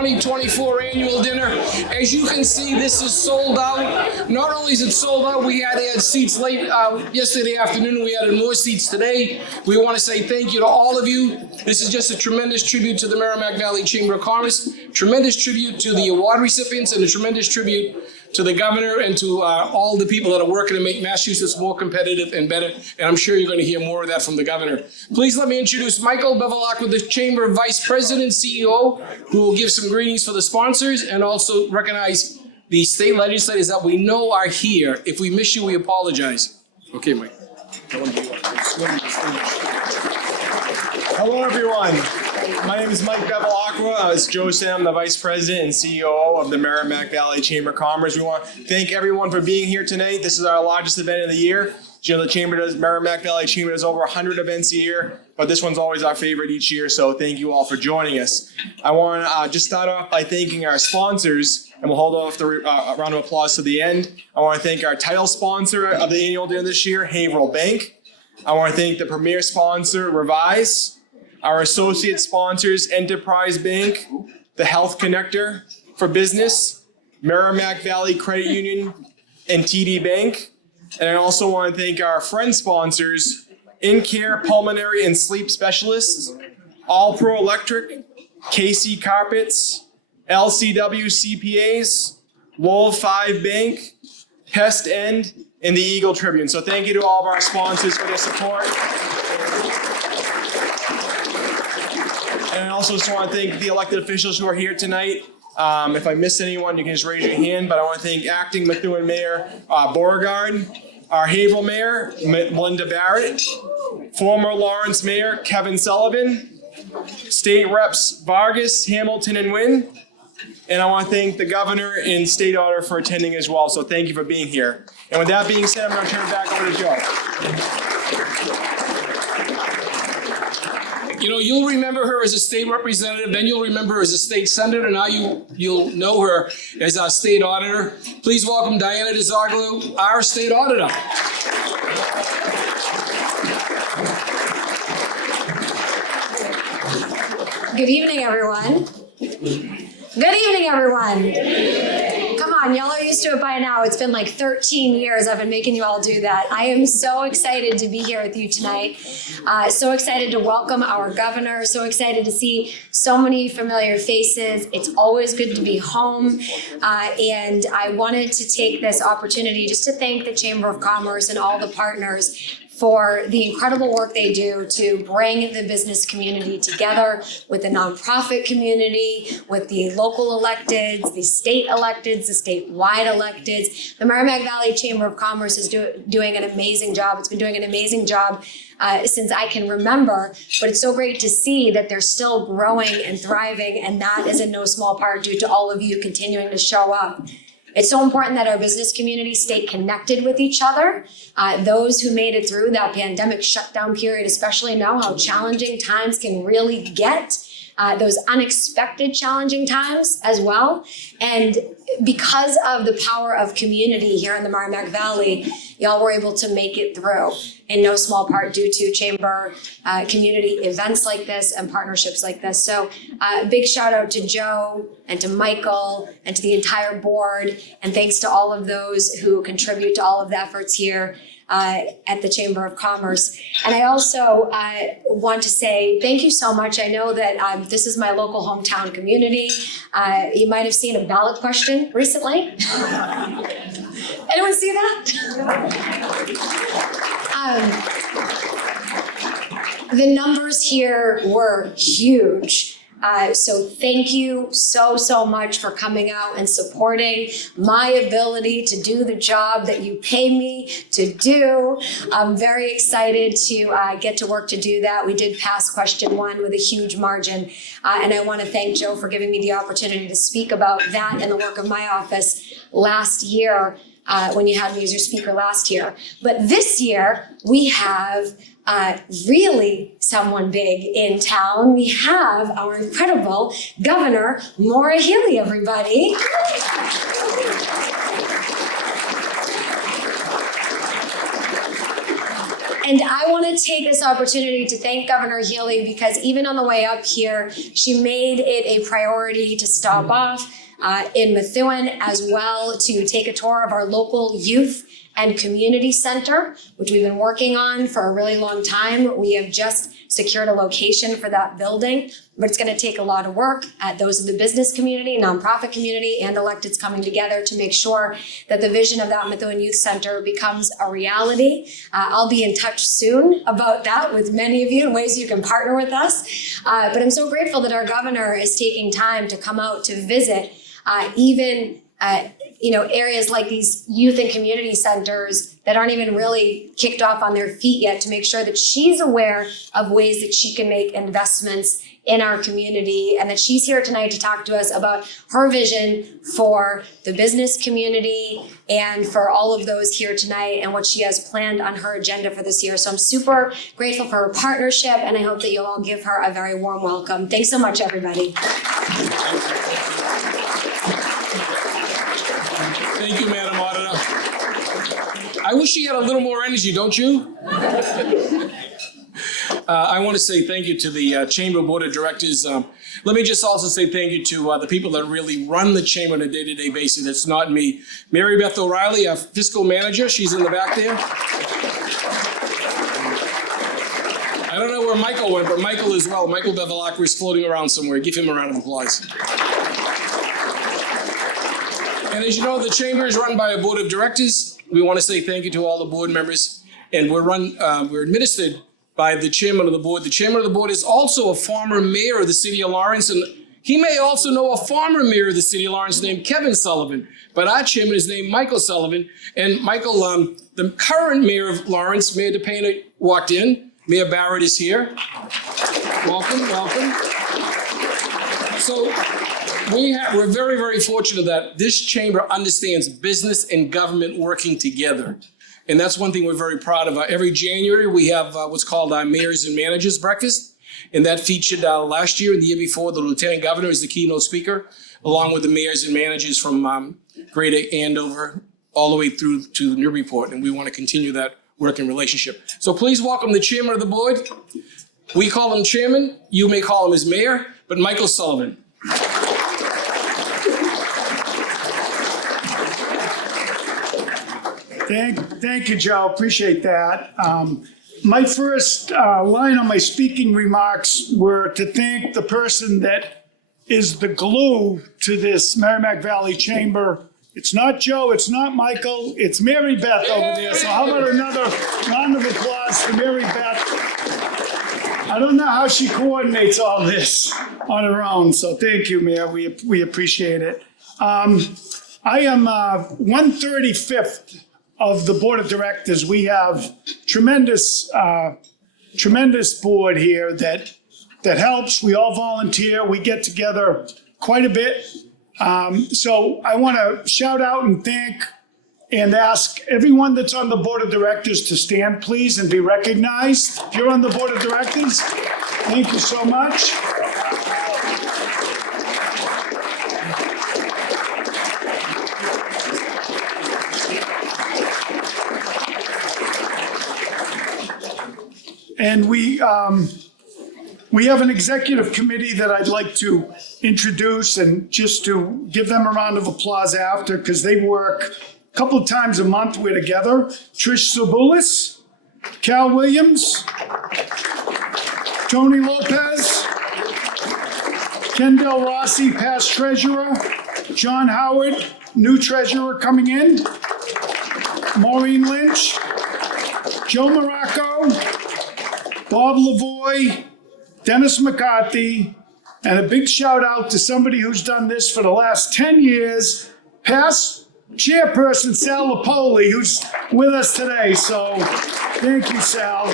2024 annual dinner. As you can see, this is sold out. Not only is it sold out, we had seats late yesterday afternoon. We added more seats today. We want to say thank you to all of you. This is just a tremendous tribute to the Merrimack Valley Chamber of Commerce, tremendous tribute to the award recipients, and a tremendous tribute to the governor and to all the people that are working to make Massachusetts more competitive and better. And I'm sure you're going to hear more of that from the governor. Please let me introduce Michael Bevilacqua, the Chamber Vice President, CEO, who will give some greetings for the sponsors and also recognize the state legislators that we know are here. If we miss you, we apologize. Okay, Mike. Hello, everyone. My name is Mike Bevilacqua. As Joe said, I'm the Vice President and CEO of the Merrimack Valley Chamber of Commerce. We want to thank everyone for being here tonight. This is our largest event of the year. You know, Merrimack Valley Chamber does over 100 events a year, but this one's always our favorite each year, so thank you all for joining us. I want to just start off by thanking our sponsors, and we'll hold off the round of applause to the end. I want to thank our title sponsor of the annual dinner this year, Haverhill Bank. I want to thank the premier sponsor, Revise. Our associate sponsors, Enterprise Bank, the Health Connector for Business, Merrimack Valley Credit Union, and TD Bank. And I also want to thank our friend sponsors, InCare Pulmonary and Sleep Specialists, All Pro Electric, KC Carpets, LCW CPAs, Lowell 5 Bank, Pest End, and the Eagle Tribune. So thank you to all of our sponsors for their support. And I also just want to thank the elected officials who are here tonight. If I missed anyone, you can just raise your hand, but I want to thank Acting Methuen Mayor Beauregard, our Haverhill Mayor, Melinda Barrett, former Lawrence Mayor, Kevin Sullivan, State Reps Vargas, Hamilton, and Wynn. And I want to thank the Governor and State Auditor for attending as well, so thank you for being here. And with that being said, I'm going to turn it back over to Joe. You know, you'll remember her as a state representative, then you'll remember her as a state senator, now you'll know her as our state auditor. Please welcome Diana DeZoglio, our state auditor. Good evening, everyone. Good evening, everyone. Come on, y'all are used to it by now. It's been like 13 years I've been making you all do that. I am so excited to be here with you tonight. So excited to welcome our governor. So excited to see so many familiar faces. It's always good to be home. And I wanted to take this opportunity just to thank the Chamber of Commerce and all the partners for the incredible work they do to bring the business community together with the nonprofit community, with the local electeds, the state electeds, the statewide electeds. The Merrimack Valley Chamber of Commerce is doing an amazing job. It's been doing an amazing job since I can remember, but it's so great to see that they're still growing and thriving, and that is in no small part due to all of you continuing to show up. It's so important that our business community stay connected with each other. Those who made it through that pandemic shutdown period especially know how challenging times can really get, those unexpected challenging times as well. And because of the power of community here in the Merrimack Valley, y'all were able to make it through in no small part due to chamber community events like this and partnerships like this. So big shout out to Joe and to Michael and to the entire board. And thanks to all of those who contribute to all of the efforts here at the Chamber of Commerce. And I also want to say thank you so much. I know that this is my local hometown community. You might have seen a ballot question recently. Anyone see that? The numbers here were huge. So thank you so much for coming out and supporting my ability to do the job that you pay me to do. I'm very excited to get to work to do that. We did pass question 1 with a huge margin. And I want to thank Joe for giving me the opportunity to speak about that and the work of my office last year when you had me as your speaker last year. But this year we have really someone big in town. We have our incredible Governor Maura Healey, everybody. And I want to to take this opportunity to thank Governor Healy because even on the way up here, she made it a priority to stop off in Methuen as well to take a tour of our local youth and community center, which we've been working on for a really long time. We have just secured a location for that building, but it's going to take a lot of work. Those of the business community, nonprofit community, and electeds coming together to make sure that the vision of that Methuen Youth Center becomes a reality. I'll be in touch soon about that with many of you in ways you can partner with us. But I'm so grateful that our governor is taking time to come out to visit areas like these youth and community centers that aren't even really kicked off on their feet yet, to make sure that she's aware of ways that she can make investments in our community, and that she's here tonight to talk to us about her vision for the business community and for all of those here tonight and what she has planned on her agenda for this year. So I'm super grateful for her partnership, and I hope that you'll all give her a very warm welcome. Thanks so much, everybody. Thank you, Madam Auditor. I wish she had a little more energy, don't you? I want to say thank you to the Chamber Board of Directors. Let me just also say thank you to the people that really run the Chamber on a day-to-day basis. It's not me. Mary Beth O'Reilly, our fiscal manager, she's in the back there. I don't know where Michael went, but Michael as well. Michael Bevilacqua is floating around somewhere. Give him a round of applause. And as you know, the Chamber is run by a Board of Directors. We want to say thank you to all the board members. And we're administered by the Chairman of the Board. The Chairman of the Board is also a former mayor of the City of Lawrence, and he may also know a former mayor of the City of Lawrence named Kevin Sullivan. But our Chairman is named Michael Sullivan. And Michael, the current mayor of Lawrence, Mayor DePena, walked in. Mayor Barrett is here. Welcome, welcome. So we're very, very fortunate that this chamber understands business and government working together. And that's one thing we're very proud of. Every January, we have what's called our Mayors and Managers Breakfast. And that featured last year and the year before, the Lieutenant Governor is the keynote speaker, along with the mayors and managers from Greater Andover all the way through to Newburyport. And we want to continue that working relationship. So please welcome the Chairman of the Board. We call him Chairman. You may call him as Mayor, but Michael Sullivan. Thank you, Joe. Appreciate that. My first line on my speaking remarks were to thank the person that is the glue to this Merrimack Valley Chamber. It's not Joe, it's not Michael, it's Mary Beth over there. So how about another round of applause for Mary Beth? I don't know how she coordinates all this on her own, so thank you, Mayor. We appreciate it. I am 135th of the Board of Directors. We have tremendous board here that helps. We all volunteer. We get together quite a bit. So I want to shout out and thank and ask everyone that's on the Board of Directors to stand, please, and be recognized. If you're on the Board of Directors, thank you so much. And we have an executive committee that I'd like to introduce, and just to give them a round of applause after, because they work a couple of times a month. We're together. Trish Sobulis, Cal Williams, Tony Lopez, Kendall Rossi, past treasurer, John Howard, new treasurer coming in, Maureen Lynch, Joe Morocco, Bob Lavoy, Dennis McCarthy, and a big shout out to somebody who's done this for the last 10 years, past chairperson Sal Lapoli, who's with us today. So thank you, Sal.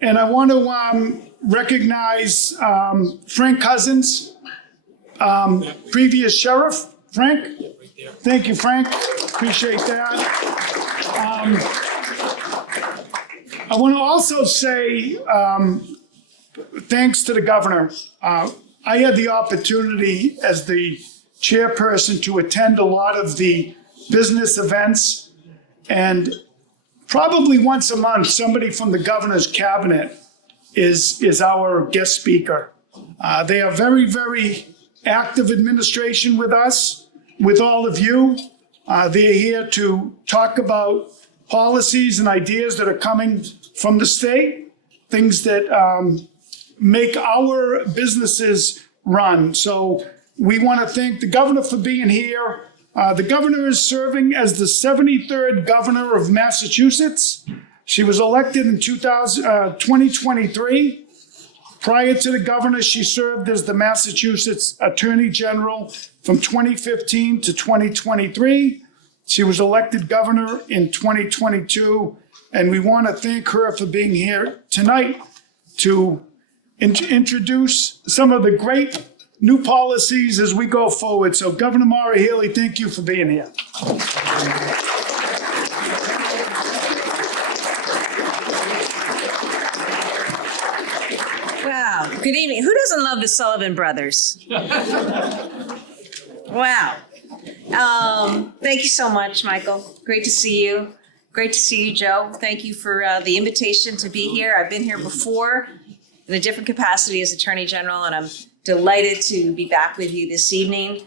And I want to recognize Frank Cousins, previous sheriff. Frank? Thank you, Frank. Appreciate that. I want to also say thanks to the governor. I had the opportunity as the chairperson to attend a lot of the business events And probably once a month, somebody from the governor's cabinet is our guest speaker. They are very, very active administration with us, with all of you. They're here to talk about policies and ideas that are coming from the state, things that make our businesses run. So we want to thank the governor for being here. The governor is serving as the 73rd governor of Massachusetts. She was elected in 2023. Prior to the governor, she served as the Massachusetts Attorney General from 2015 to 2023. She was elected governor in 2022, and we want to thank her for being here tonight to introduce some of the great new policies as we go forward. So Governor Maura Healey, thank you for being here. Wow. Good evening. Who doesn't love the Sullivan Brothers? Wow. Thank you so much, Michael. Great to see you. Great to see you, Joe. Thank you for the invitation to be here. I've been here before in a different capacity as Attorney General, and I'm delighted to be back with you this evening.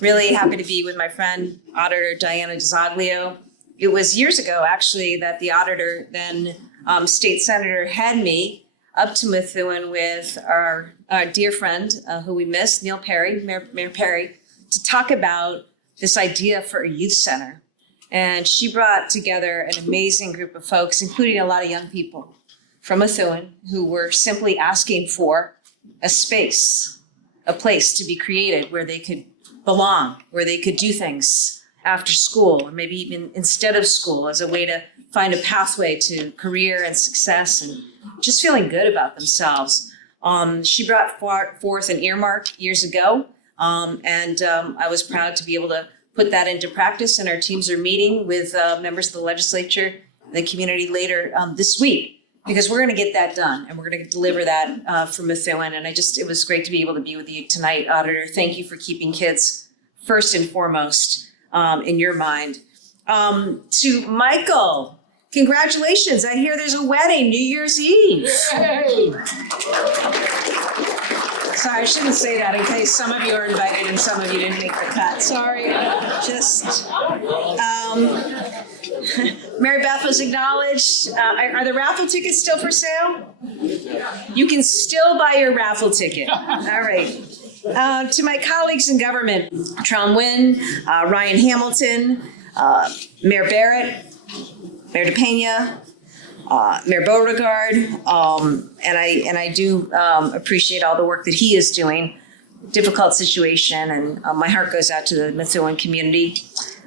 Really happy to be with my friend, Auditor Diana DiZoglio. It was years ago, actually, that the auditor, then state senator, had me up to Methuen with our dear friend, who we miss, Neil Perry, Mayor Perry, to talk about this idea for a youth center. And she brought together an amazing group of folks, including a lot of young people from Methuen, who were simply asking for a space, a place to be created where they could belong, where they could do things after school, or maybe even instead of school, as a way to find a pathway to career and success and just feeling good about themselves. She brought forth an earmark years ago, and I was proud to be able to put that into practice, and our teams are meeting with members of the legislature and the community later this week, because we're going to get that done, and we're going to deliver that for Methuen. And it was great to be able to be with you tonight, Auditor. Thank you for keeping kids first and foremost in your mind. To Michael, congratulations. I hear there's a wedding New Year's Eve. Hey! Sorry, I shouldn't say that in case some of you are invited and some of you didn't make the cut. Sorry, just, Mary Beth was acknowledged. Are the raffle tickets still for sale? You can still buy your raffle ticket. All right. To my colleagues in government, Trom Wynn, Ryan Hamilton, Mayor Barrett, Mayor DePena, Mayor Beauregard, and I do appreciate all the work that he is doing. Difficult situation, and my heart goes out to the Methuen community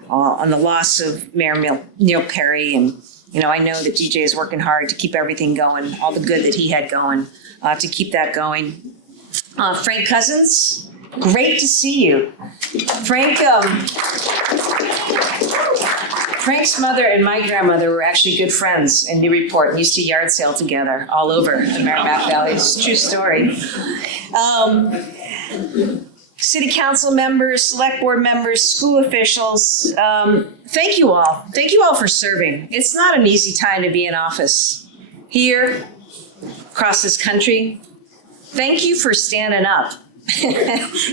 on the loss of Mayor Neil Perry. And I know that DJ is working hard to keep everything going, all the good that he had going, to keep that going. Frank Cousins, great to see you. Frank's mother and my grandmother were actually good friends in Newburyport and used to yard sale together all over the Merrimack Valley. It's a true story. City council members, select board members, school officials, thank you all. Thank you all for serving. It's not an easy time to be in office here, across this country. Thank you for standing up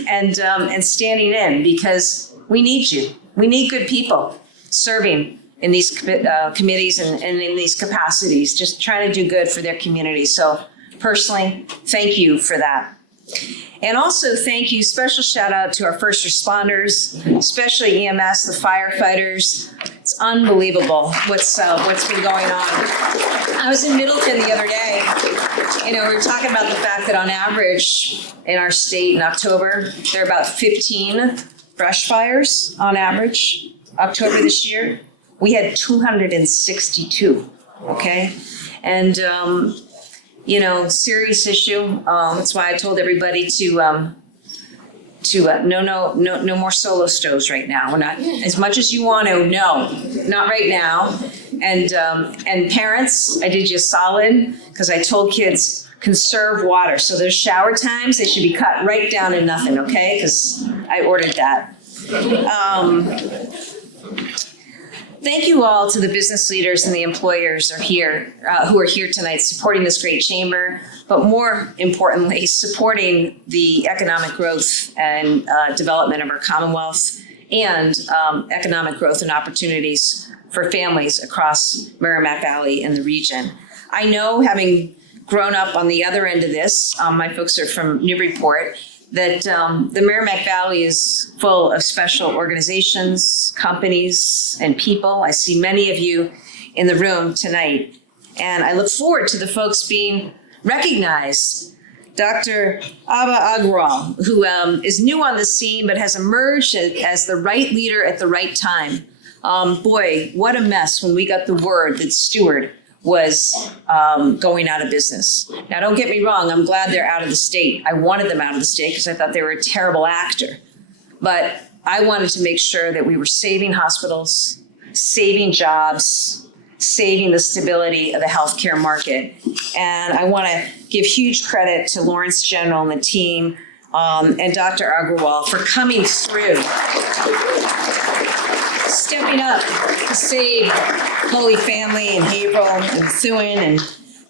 and standing in, because we need you. We need good people serving in these committees and in these capacities, just trying to do good for their community. So personally, thank you for that. And also thank you, special shout out to our first responders, especially EMS, the firefighters. It's unbelievable what's been going on. I was in Middleton the other day. We were talking about the fact that on average in our state in October, there are about 15 brush fires on average. October this year, we had 262, okay? And, serious issue. That's why I told everybody to no more solo stoves right now. We're not, as much as you want to, no, not right now. And parents, I did you a solid, because I told kids, conserve water. So those shower times, they should be cut right down to nothing, okay? Because I ordered that. thank you all to the business leaders and the employers who are here tonight supporting this great chamber, but more importantly, supporting the economic growth and development of our Commonwealth and economic growth and opportunities for families across Merrimack Valley and the region. I know, having grown up on the other end of this, my folks are from Newburyport, that the Merrimack Valley is full of special organizations, companies, and people. I see many of you in the room tonight, and I look forward to the folks being recognized. Dr. Abba Agrawal, who is new on the scene but has emerged as the right leader at the right time. Boy, what a mess when we got the word that Stewart was going out of business. Now, don't get me wrong, I'm glad they're out of the state. I wanted them out of the state because I thought they were a terrible actor. But I wanted to make sure that we were saving hospitals, saving jobs, saving the stability of the healthcare market. And I want to give huge credit to Lawrence General and the team and Dr. Agrawal for coming through, stepping up to save Holy Family and Haverhill and Methuen and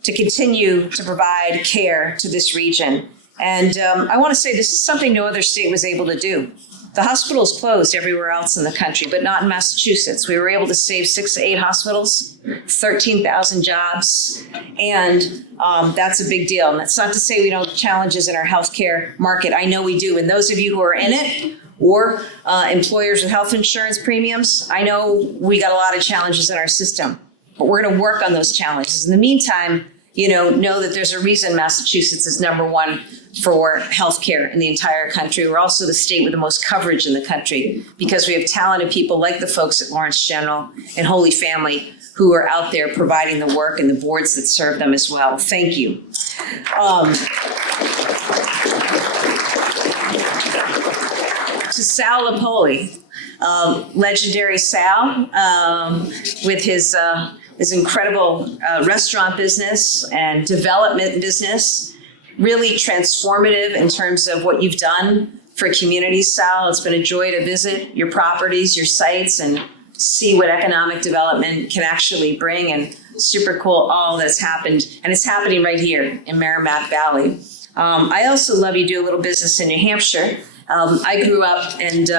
to continue to provide care to this region. And I want to say this is something no other state was able to do. The hospitals closed everywhere else in the country, but not in Massachusetts. We were able to save 6 to 8 hospitals, 13,000 jobs, and that's a big deal. And that's not to say we don't have challenges in our healthcare market. I know we do. And those of you who are in it, or employers with health insurance premiums, I know we got a lot of challenges in our system, but we're going to work on those challenges. In the meantime, know that there's a reason Massachusetts is #1 for healthcare in the entire country. We're also the state with the most coverage in the country because we have talented people like the folks at Lawrence General and Holy Family who are out there providing the work and the boards that serve them as well. Thank you. To Sal Lapoli, legendary Sal, with his incredible restaurant business and development business, really transformative in terms of what you've done for communities, Sal. It's been a joy to visit your properties, your sites, and see what economic development can actually bring, and super cool all that's happened. And it's happening right here in Merrimack Valley. I also love you do a little business in New Hampshire. I grew up and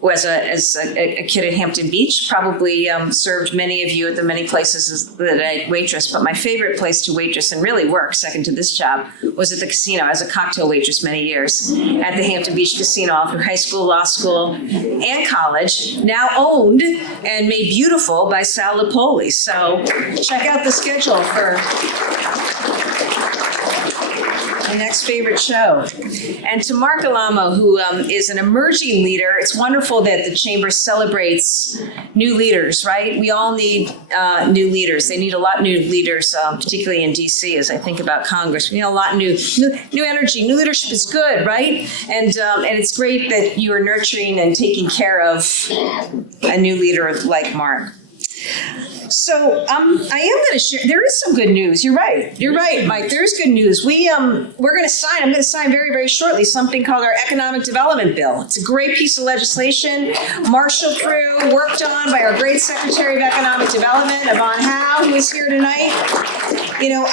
was a kid at Hampton Beach, probably served many of you at the many places that I waitress, but my favorite place to waitress and really work, second to this job, was at the casino. I was a cocktail waitress many years at the Hampton Beach Casino all through high school, law school, and college, now owned and made beautiful by Sal Lapoli. So check out the schedule for my next favorite show. And to Mark Alamo, who is an emerging leader, it's wonderful that the Chamber celebrates new leaders, right? We all need new leaders. They need a lot of new leaders, particularly in DC, as I think about Congress. We need a lot of new energy. New leadership is good, right? And it's great that you are nurturing and taking care of a new leader like Mark. So I am going to share. There is some good news. You're right, Mike. There is good news. I'm going to sign very, very shortly something called our Economic Development Bill. It's a great piece of legislation, marshaled through, worked on by our great Secretary of Economic Development, Yvonne Howe, who is here tonight.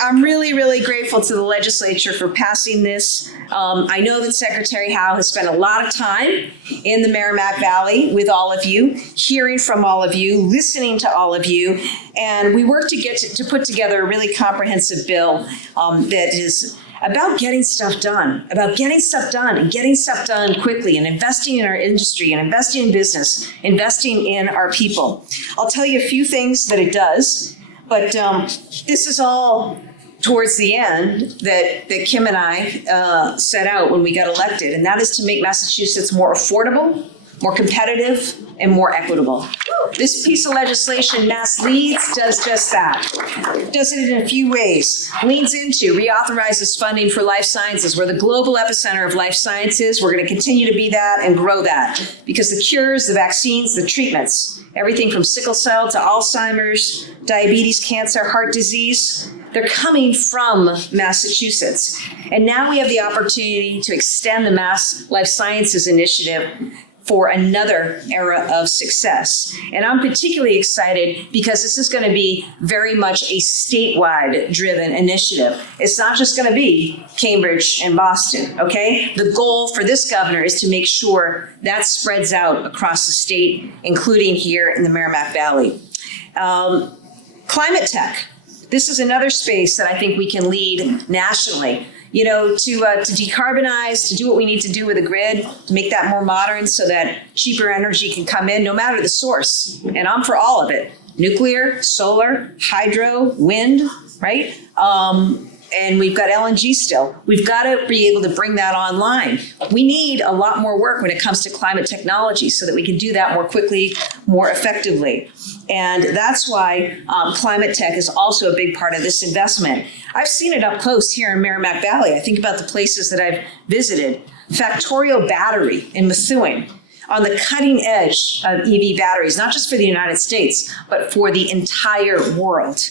I'm really, really grateful to the legislature for passing this. I know that Secretary Howe has spent a lot of time in the Merrimack Valley with all of you, hearing from all of you, listening to all of you, and we worked to put together a really comprehensive bill that is about getting stuff done and getting stuff done quickly, and investing in our industry and investing in business, investing in our people. I'll tell you a few things that it does, but this is all towards the end that Kim and I set out when we got elected, and that is to make Massachusetts more affordable, more competitive, and more equitable. This piece of legislation, Mass Leads, does just that. Does it in a few ways. Leans into, reauthorizes funding for life sciences. We're the global epicenter of life sciences. We're going to continue to be that and grow that, because the cures, the vaccines, the treatments, everything from sickle cell to Alzheimer's, diabetes, cancer, heart disease, they're coming from Massachusetts. And now we have the opportunity to extend the Mass Life Sciences Initiative for another era of success. And I'm particularly excited because this is going to be very much a statewide driven initiative. It's not just going to be Cambridge and Boston, okay? The goal for this governor is to make sure that spreads out across the state, including here in the Merrimack Valley. Climate tech. This is another space that I think we can lead nationally. You know, to decarbonize, to do what we need to do with the grid, to make that more modern so that cheaper energy can come in no matter the source. And I'm for all of it. Nuclear, solar, hydro, wind, right? And we've got LNG still. We've got to be able to bring that online. We need a lot more work when it comes to climate technology so that we can do that more quickly, more effectively. And that's why climate tech is also a big part of this investment. I've seen it up close here in Merrimack Valley. I think about the places that I've visited. Factorial Battery in Methuen, on the cutting edge of EV batteries, not just for the United States, but for the entire world.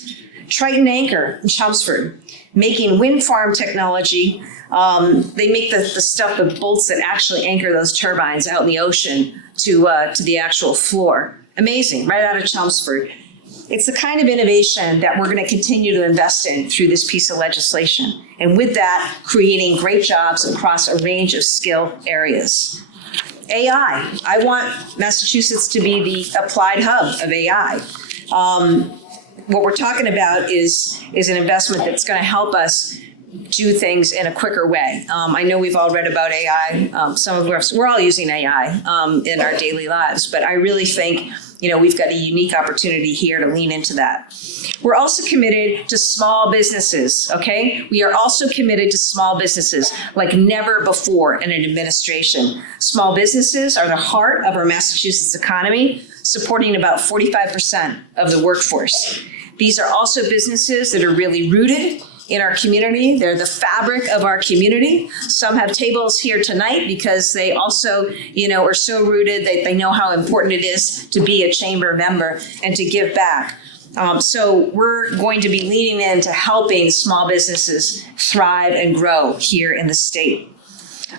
Triton Anchor in Chelmsford, making wind farm technology. They make the stuff, the bolts that actually anchor those turbines out in the ocean to the actual floor. Amazing, right out of Chelmsford. It's the kind of innovation that we're going to continue to invest in through this piece of legislation. And with that, creating great jobs across a range of skill areas. AI. I want Massachusetts to be the applied hub of AI. What we're talking about is an investment that's going to help us do things in a quicker way. I know we've all read about AI. Some of us, we're all using AI in our daily lives, but I really think, we've got a unique opportunity here to lean into that. We're also committed to small businesses, okay? We are also committed to small businesses like never before in an administration. Small businesses are the heart of our Massachusetts economy, supporting about 45% of the workforce. These are also businesses that are really rooted in our community. They're the fabric of our community. Some have tables here tonight because they also, are so rooted that they know how important it is to be a chamber member and to give back. So we're going to be leaning into helping small businesses thrive and grow here in the state.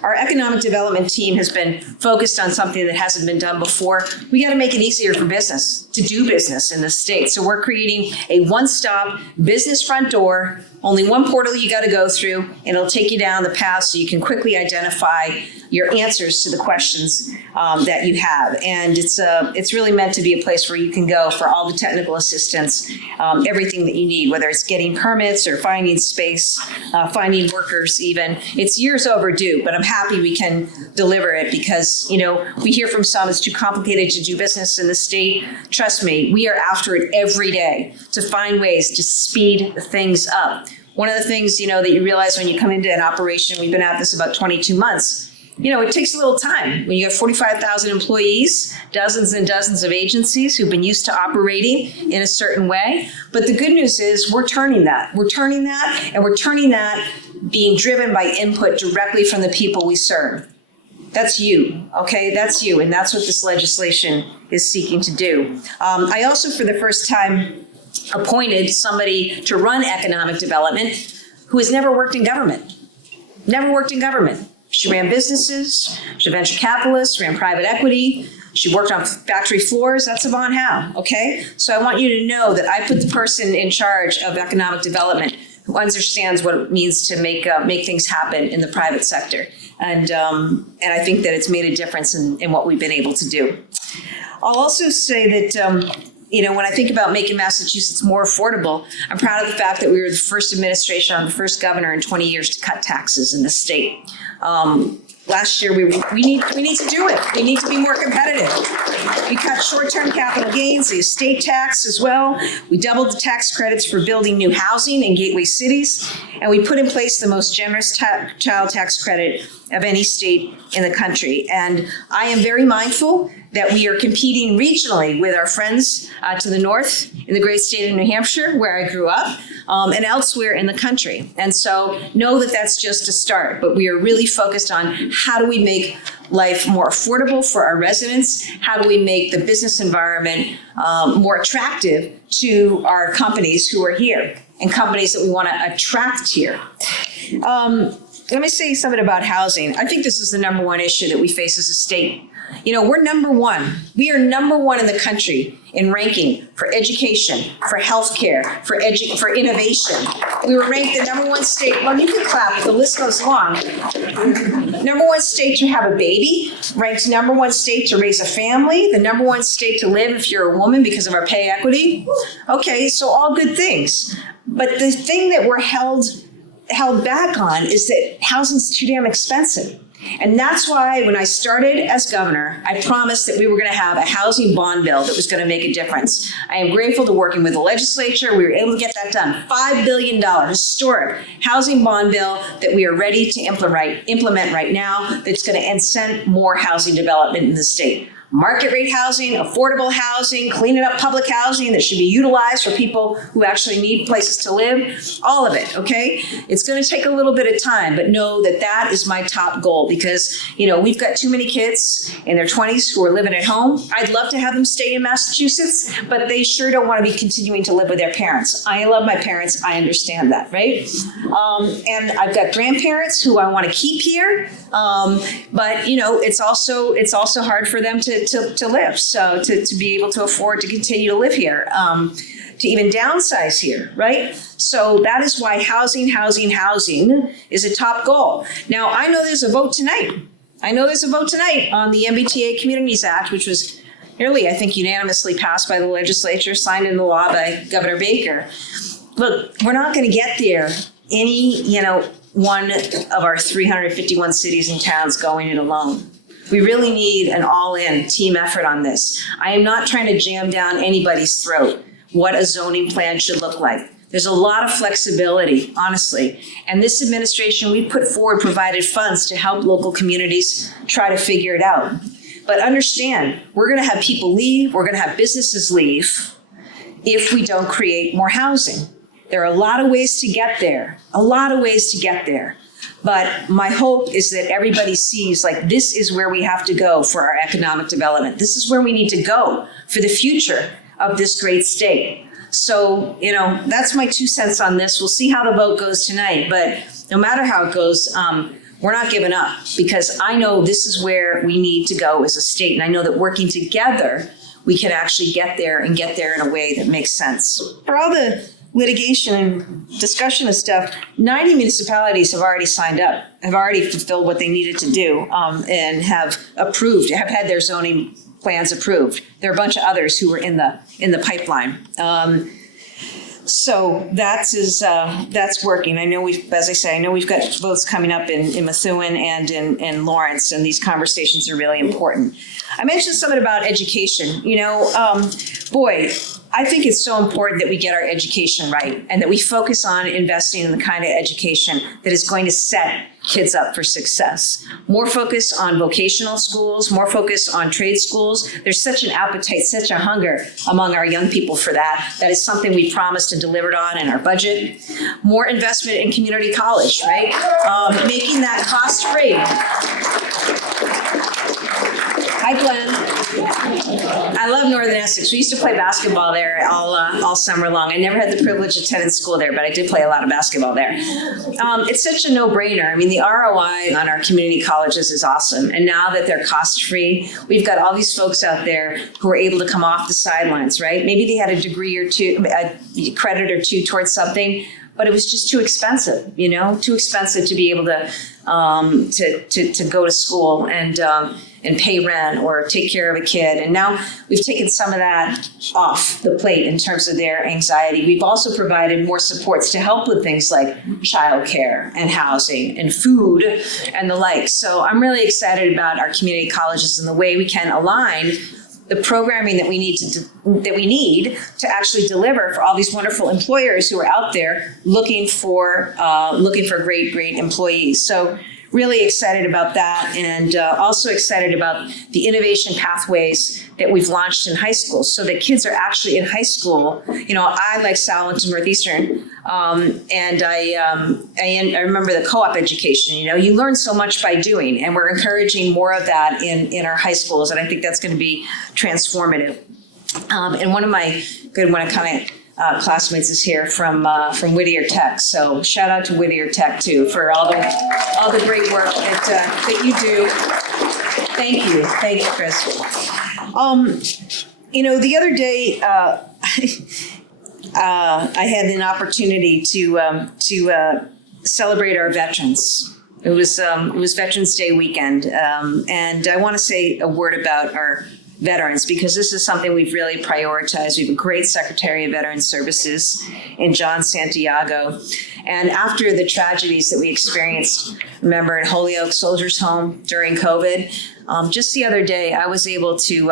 Our economic development team has been focused on something that hasn't been done before. We got to make it easier for business to do business in the state. So we're creating a one-stop business front door, only one portal you got to go through, and it'll take you down the path so you can quickly identify your answers to the questions that you have. And it's really meant to be a place where you can go for all the technical assistance, everything that you need, whether it's getting permits or finding space, finding workers even. It's years overdue, but I'm happy we can deliver it because, we hear from some it's too complicated to do business in the state. Trust me, we are after it every day to find ways to speed things up. One of the things, that you realize when you come into an operation, we've been at this about 22 months, it takes a little time. When you have 45,000 employees, dozens and dozens of agencies who've been used to operating in a certain way. But the good news is we're turning that. We're turning that being driven by input directly from the people we serve. That's you, okay? That's you, and that's what this legislation is seeking to do. I also, for the first time, appointed somebody to run economic development who has never worked in government. Never worked in government. She ran businesses, she's a venture capitalist, ran private equity, she worked on factory floors. That's Yvonne Howe, okay? So I want you to know that I put the person in charge of economic development who understands what it means to make things happen in the private sector. And I think that it's made a difference in what we've been able to do. I'll also say that, when I think about making Massachusetts more affordable, I'm proud of the fact that we were the first administration, I'm the first governor in 20 years to cut taxes in the state. Last year, we need to do it. We need to be more competitive. We cut short-term capital gains, the estate tax as well. We doubled the tax credits for building new housing in gateway cities, and we put in place the most generous child tax credit of any state in the country. And I am very mindful that we are competing regionally with our friends to the north in the great state of New Hampshire, where I grew up, and elsewhere in the country. And so know that that's just a start, but we are really focused on how do we make life more affordable for our residents? How do we make the business environment more attractive to our companies who are here and companies that we want to attract here? let me say something about housing. I think this is the number one issue that we face as a state. You know, we're number one. We are number one in the country in ranking for education, for healthcare, for innovation. We were ranked the number one state. Well, you can clap, the list goes long. Number one state to have a baby, ranked number one state to raise a family, the number one state to live if you're a woman because of our pay equity. Okay, so all good things. But the thing that we're held back on is that housing's too damn expensive. And that's why when I started as governor, I promised that we were going to have a housing bond bill that was going to make a difference. I am grateful to working with the legislature. We were able to get that done. $5 billion historic housing bond bill that we are ready to implement right now that's going to incent more housing development in the state. Market rate housing, affordable housing, cleaning up public housing that should be utilized for people who actually need places to live, all of it, okay? It's gonna take a little bit of time, but know that that is my top goal because, you know, we've got too many kids in their 20s who are living at home. I'd love to have them stay in Massachusetts, but they sure don't wanna be continuing to live with their parents. I love my parents, I understand that, right? And I've got grandparents who I wanna keep here, but you know, it's also hard for them to live. So to be able to afford to continue to live here, to even downsize here, right? So that is why housing is a top goal. Now, I know there's a vote tonight. on the MBTA Communities Act, which was nearly, I think, unanimously passed by the legislature, signed into law by Governor Baker. Look, we're not going to get there one of our 351 cities and towns going it alone. We really need an all-in team effort on this. I am not trying to jam down anybody's throat what a zoning plan should look like. There's a lot of flexibility, honestly. And this administration, we put forward provided funds to help local communities try to figure it out. But understand, we're gonna have people leave, we're gonna have businesses leave if we don't create more housing. There are a lot of ways to get there, But my hope is that everybody sees like this is where we have to go for our economic development. This is where we need to go for the future of this great state. So, that's my 2 cents on this. We'll see how the vote goes tonight, but no matter how it goes, we're not giving up because I know this is where we need to go as a state. And I know that working together, we can actually get there and get there in a way that makes sense. For all the litigation and discussion of stuff, 90 municipalities have already signed up, have already fulfilled what they needed to do, and have had their zoning plans approved. There are a bunch of others who are in the pipeline. So that's working. I know we've got votes coming up in Methuen and in Lawrence, and these conversations are really important. I mentioned something about education. I think it's so important that we get our education right and that we focus on investing in the kind of education that is going to set kids up for success. More focus on vocational schools, more focus on trade schools. There's such an appetite, such a hunger among our young people for that. That is something we promised and delivered on in our budget. More investment in community college, right? Making that cost-free. Hi, Glenn. I love Northern Essex. We used to play basketball there all summer long. I never had the privilege of attending school there, but I did play a lot of basketball there. It's such a no-brainer. I mean, the ROI on our community colleges is awesome. And now that they're cost-free, we've got all these folks out there who are able to come off the sidelines, right? Maybe they had a degree or two, a credit or two towards something, but it was just too expensive, too expensive to be able to go to school and pay rent or take care of a kid. And now we've taken some of that off the plate in terms of their anxiety. We've also provided more supports to help with things like childcare and housing and food and the like. So I'm really excited about our community colleges and the way we can align the programming that we need to actually deliver for all these wonderful employers who are out there looking for great employees. So really excited about that, and also excited about the innovation pathways that we've launched in high school so that kids are actually in high school. I like Sal went to Northeastern, and I remember the co-op education. You learn so much by doing, and we're encouraging more of that in our high schools, and I think that's going to be transformative. And one of my classmates is here from Whittier Tech. So shout out to Whittier Tech too for all the great work that you do. Thank you, Chris. The other day I had an opportunity to celebrate our veterans. It was Veterans Day weekend, and I want to say a word about our veterans because this is something we've really prioritized. We have a great Secretary of Veterans Services in John Santiago. And after the tragedies that we experienced, remember at Holyoke Soldiers Home during COVID, just the other day, I was able to,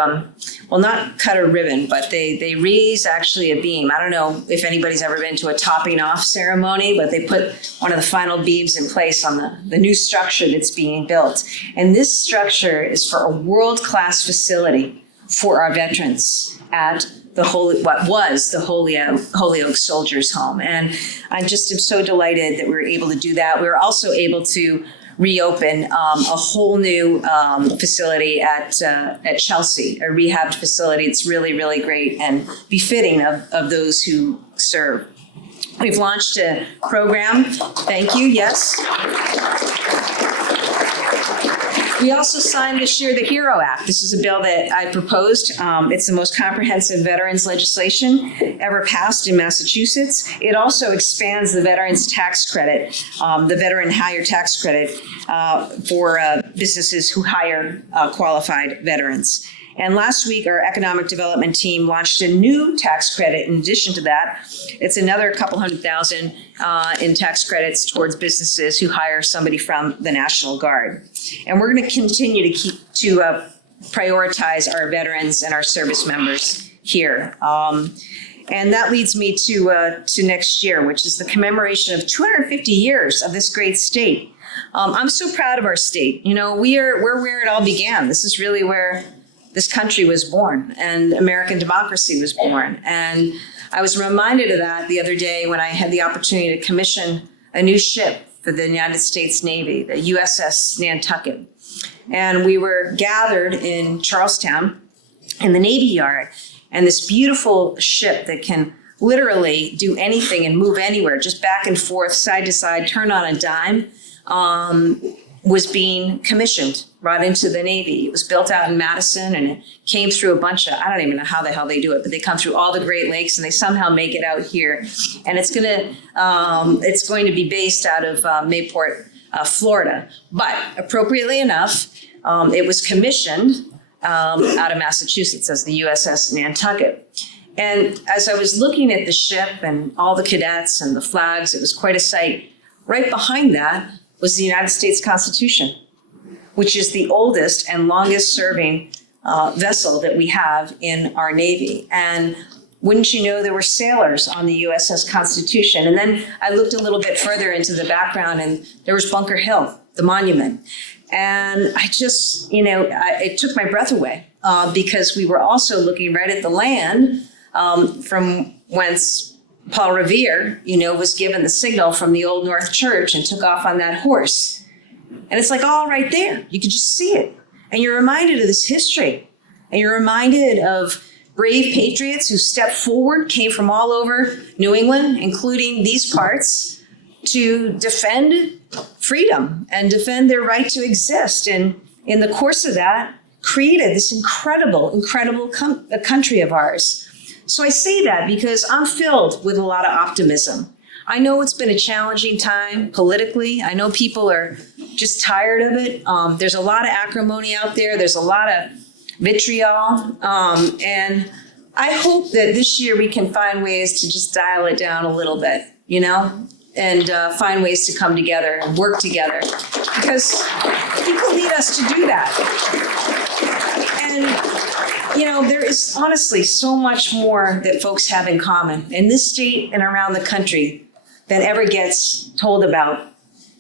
not cut a ribbon, but they raised actually a beam. I don't know if anybody's ever been to a topping off ceremony, but they put one of the final beams in place on the new structure that's being built. And this structure is for a world-class facility for our veterans at what was the Holyoke Soldiers Home. And I just am so delighted that we were able to do that. We were also able to reopen a whole new facility at Chelsea, a rehabbed facility. It's really, really great and befitting of those who serve. We've launched a program. Thank you. Yes. We also signed this year the HERO Act. This is a bill that I proposed. It's the most comprehensive veterans legislation ever passed in Massachusetts. It also expands the veterans tax credit, the veteran hire tax credit for businesses who hire qualified veterans. And last week, our economic development team launched a new tax credit. In addition to that, it's another couple $100,000 in tax credits towards businesses who hire somebody from the National Guard. And we're going to continue to prioritize our veterans and our service members here. And that leads me to next year, which is the commemoration of 250 years of this great state. I'm so proud of our state. We're where it all began. This is really where this country was born and American democracy was born. And I was reminded of that the other day when I had the opportunity to commission a new ship for the United States Navy, the USS Nantucket. And we were gathered in Charlestown in the Navy Yard, and this beautiful ship that can literally do anything and move anywhere, just back and forth, side to side, turn on a dime, was being commissioned, brought into the Navy. It was built out in Madison, and it came through a bunch of, I don't even know how the hell they do it, but they come through all the Great Lakes and they somehow make it out here. And it's going to be based out of Mayport, Florida. But appropriately enough, it was commissioned out of Massachusetts as the USS Nantucket. And as I was looking at the ship and all the cadets and the flags, it was quite a sight. Right behind that was the United States Constitution, which is the oldest and longest serving vessel that we have in our Navy. And wouldn't you know, there were sailors on the USS Constitution. And then I looked a little bit further into the background and there was Bunker Hill, the monument. And I just, it took my breath away because we were also looking right at the land from whence Paul Revere, was given the signal from the Old North Church and took off on that horse. And it's like all right there. You could just see it. And you're reminded of this history. And you're reminded of brave patriots who stepped forward, came from all over New England, including these parts, to defend freedom and defend their right to exist. And in the course of that, created this incredible country of ours. So I say that because I'm filled with a lot of optimism. I know it's been a challenging time politically. I know people are just tired of it. There's a lot of acrimony out there. There's a lot of vitriol. And I hope that this year we can find ways to just dial it down a little bit, and find ways to come together and work together because people need us to do that. And there is honestly so much more that folks have in common in this state and around the country than ever gets told about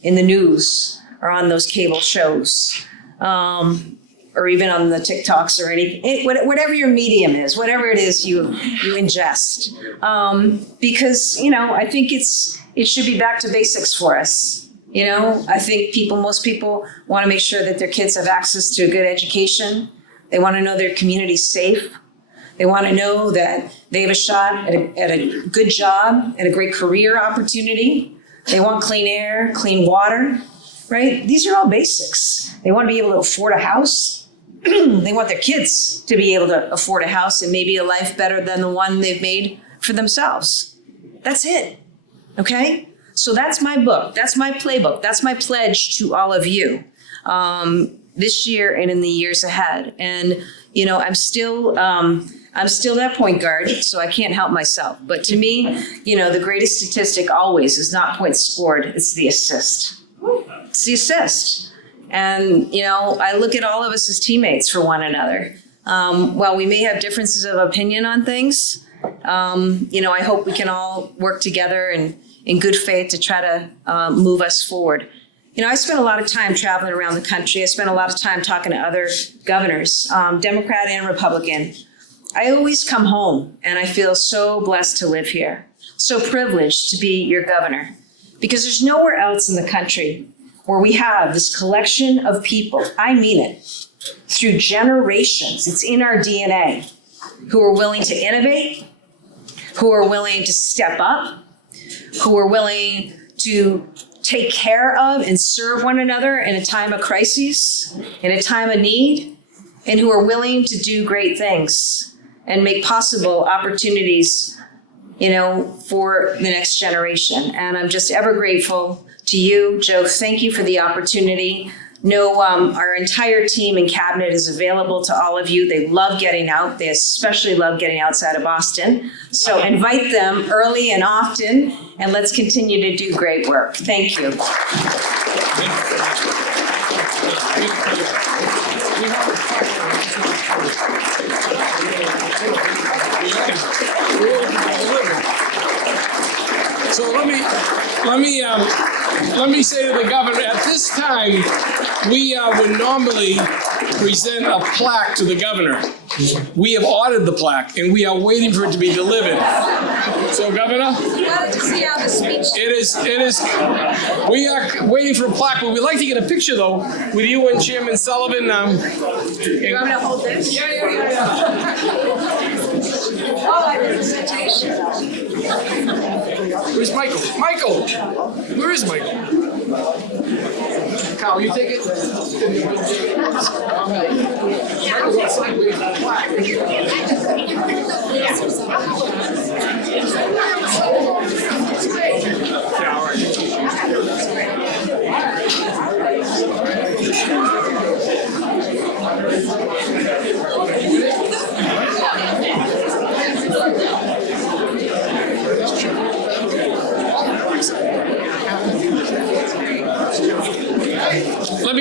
in the news or on those cable shows, or even on the TikToks or anything, whatever your medium is, whatever it is you ingest. Because, I think it should be back to basics for us. I think most people want to make sure that their kids have access to a good education. They want to know their community's safe. They want to know that they have a shot at a good job, at a great career opportunity. They want clean air, clean water, right? These are all basics. They want to be able to afford a house. They want their kids to be able to afford a house and maybe a life better than the one they've made for themselves. That's it, okay? So that's my book. That's my playbook. That's my pledge to all of you this year and in the years ahead. And, you know, I'm still that point guard, so I can't help myself. But to me, you know, the greatest statistic always is not points scored, it's the assist. It's the assist. And, you know, I look at all of us as teammates for one another. While we may have differences of opinion on things, you know, I hope we can all work together and in good faith to try to move us forward. You know, I spent a lot of time traveling around the country. I spent a lot of time talking to other governors, Democrat and Republican. I always come home and I feel so blessed to live here, so privileged to be your governor, because there's nowhere else in the country where we have this collection of people, I mean it, through generations, it's in our DNA, who are willing to innovate, who are willing to step up, who are willing to take care of and serve one another in a time of crises, in a time of need, and who are willing to do great things and make possible opportunities, you know, for the next generation. And I'm just ever grateful to you, Joe. Thank you for the opportunity. No, our entire team and cabinet is available to all of you. They love getting out. They especially love getting outside of Boston. So invite them early and often, and let's continue to do great work. Thank you. So let me say to the governor, at this time, we would normally present a plaque to the governor. We have ordered the plaque, and we are waiting for it to be delivered. So, Governor, Wanted to see how the speech. it is. We are waiting for a plaque, but we'd like to get a picture though with you and Chairman Sullivan. You want me to hold this? Oh, I did a presentation. Where's Michael? Michael! Where is Michael? Kyle, you take it?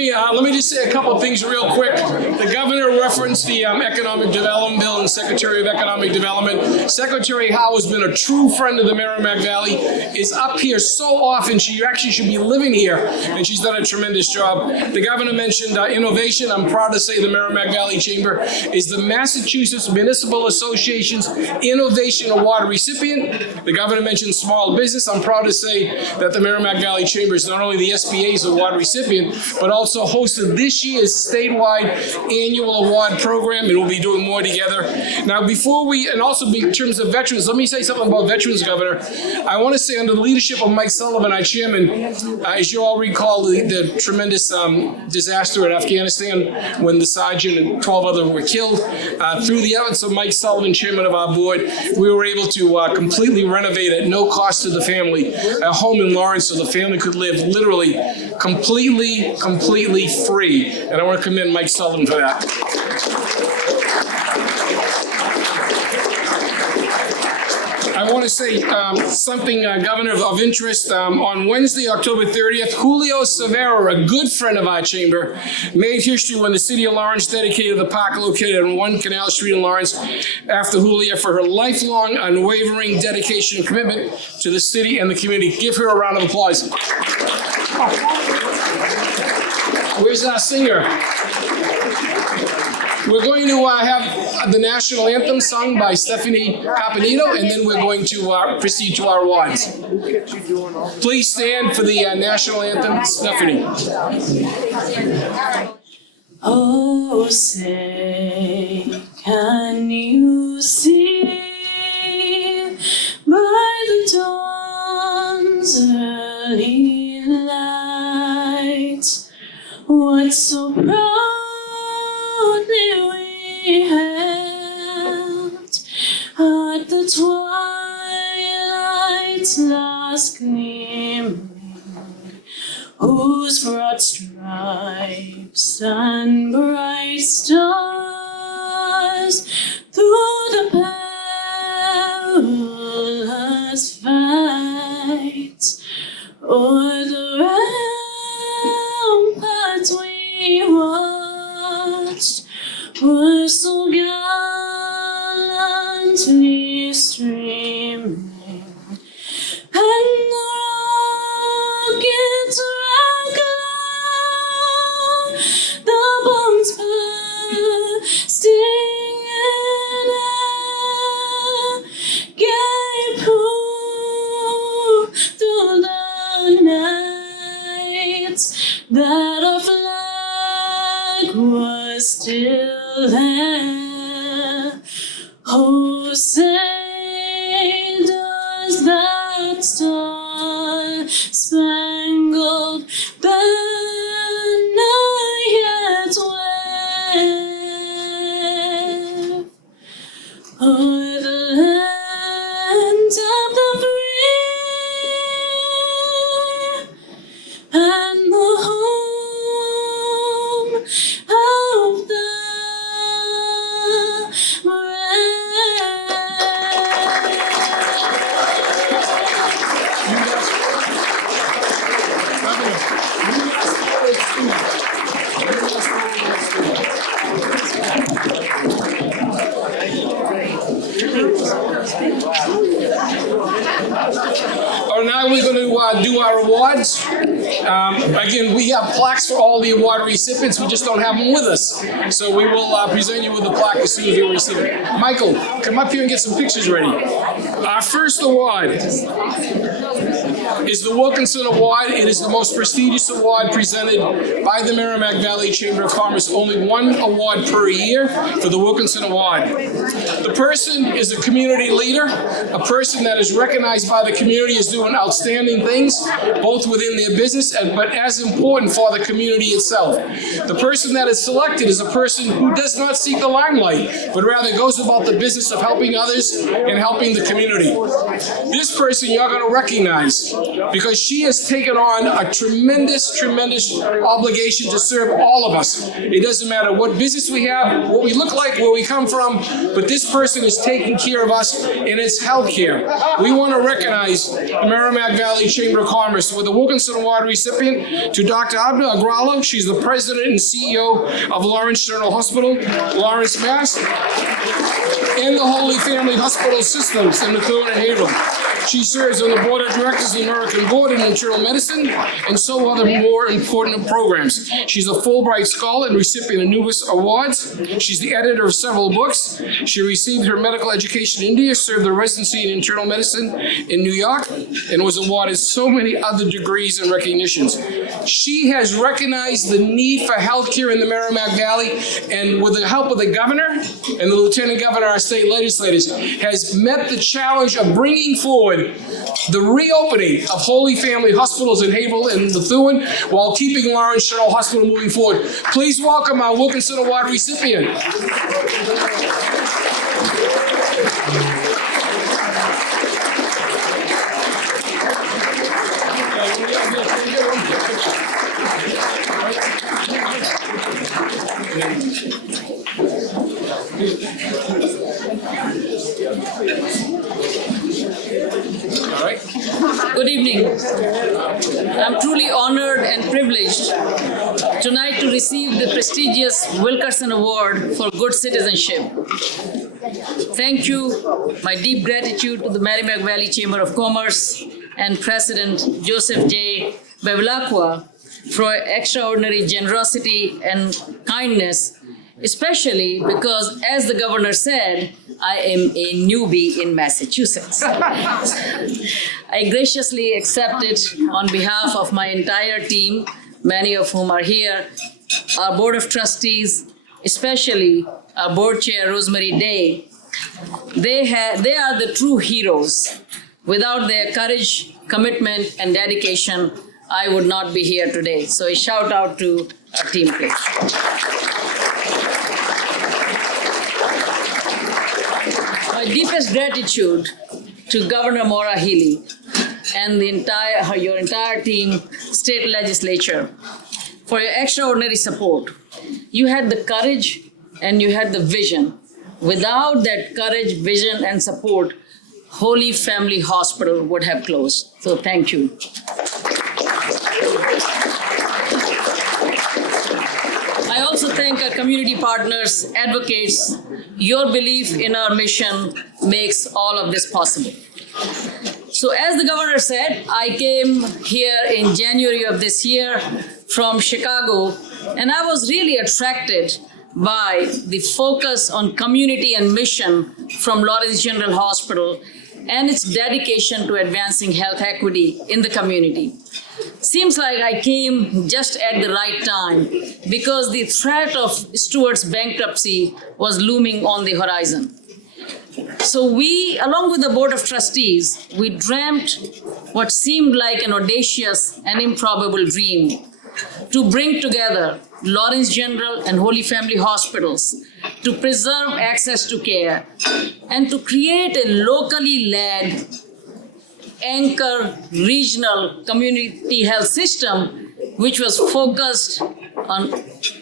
Yeah, all Let me just say a couple of things real quick. The governor referenced the Economic Development Bill and Secretary of Economic Development. Secretary Howe has been a true friend of the Merrimack Valley, is up here so often. She actually should be living here, and she's done a tremendous job. The governor mentioned innovation. I'm proud to say the Merrimack Valley Chamber is the Massachusetts Municipal Association's Innovation Award recipient. The governor mentioned small business. I'm proud to say that the Merrimack Valley Chamber is not only the SBA's award recipient, but also hosted this year's statewide annual award program, and we'll be doing more together. Now, and also in terms of veterans, let me say something about veterans, Governor. I want to say under the leadership of Mike Sullivan, our chairman, as you all recall, the tremendous disaster in Afghanistan when the sergeant and 12 others were killed. Through the efforts of Mike Sullivan, chairman of our board, we were able to completely renovate at no cost to the family a home in Lawrence so the family could live literally completely free. And I want to commend Mike Sullivan for that. I want to say something, Governor, of interest. On Wednesday, October 30th, Julio Severo, a good friend of our chamber, made history when the city of Lawrence dedicated the park located on 1 Canal Street in Lawrence after Julio for her lifelong, unwavering dedication and commitment to the city and the community. Give her a round of applause. Where's our singer? We're going to have the national anthem sung by Stephanie Caponito, and then we're going to proceed to our awards. Please stand for the national anthem, Stephanie. Oh, say, can you see by the dawn's early light what so proudly we held at the twilight's last gleaming, whose broad stripes and bright stars through the perilous fight o'er the ramparts we watched were so gallantly streaming, and the rockets the bombs bursting in air gave proof through the night that our flag was still there. Oh, say does that star-spangled banner yet wave o'er the land of the free and the home of the Now we're going to do our awards. Again, we have plaques for all the award recipients. We just don't have them with us. So we will present you with the plaque as soon as we receive it. Michael, come up here and get some pictures ready. Our first award is the Wilkinson Award. It is the most prestigious award presented by the Merrimack Valley Chamber of Commerce. Only one award per year for the Wilkinson Award. The person is a community leader, a person that is recognized by the community as doing outstanding things, both within their business but as important for the community itself. The person that is selected is a person who does not seek the limelight, but rather goes about the business of helping others and helping the community. This person you're going to recognize because she has taken on a tremendous obligation to serve all of us. It doesn't matter what business we have, what we look like, where we come from, but this person is taking care of us, and it's healthcare. We want to recognize the Merrimack Valley Chamber of Commerce with the Wilkinson Award recipient to Dr. Abna Agrala. She's the president and CEO of Lawrence General Hospital, Lawrence, Mass., and the Holy Family Hospital Systems in Methuen and Haverhill. She serves on the board of directors of the American Board of Internal Medicine and so other more important programs. She's a Fulbright Scholar and recipient of numerous awards. She's the editor of several books. She received her medical education in India, served a residency in internal medicine in New York, and was awarded so many other degrees and recognitions. She has recognized the need for healthcare in the Merrimack Valley, and with the help of the governor and the lieutenant governor, our state legislators, has met the challenge of bringing forward the reopening of Holy Family Hospitals in Haverhill and Methuen while keeping Lawrence General Hospital moving forward. Please welcome our Wilkinson Award recipient. All right. Good evening. I'm truly honored and privileged tonight to receive the prestigious Wilkinson Award for Good Citizenship. Thank you. My deep gratitude to the Merrimack Valley Chamber of Commerce and President Joseph J. Bevilacqua for extraordinary generosity and kindness, especially because, as the governor said, I am a newbie in Massachusetts. I graciously accepted, on behalf of my entire team, many of whom are here, our Board of Trustees, especially our Board Chair, Rosemary Day, They are the true heroes. Without their courage, commitment, and dedication, I would not be here today. So a shout out to our team, please. My deepest gratitude to Governor Maura Healey and your entire team, state legislature, for your extraordinary support. You had the courage and you had the vision. Without that courage, vision, and support, Holy Family Hospital would have closed. So thank you. I also thank our community partners, advocates. Your belief in our mission makes all of this possible. So as the governor said, I came here in January of this year from Chicago, and I was really attracted by the focus on community and mission from Lawrence General Hospital and its dedication to advancing health equity in the community. Seems like I came just at the right time because the threat of Stewart's bankruptcy was looming on the horizon. So we, along with the Board of Trustees, we dreamt what seemed like an audacious and improbable dream to bring together Lawrence General and Holy Family Hospitals to preserve access to care and to create a locally led, anchor, regional community health system which was focused on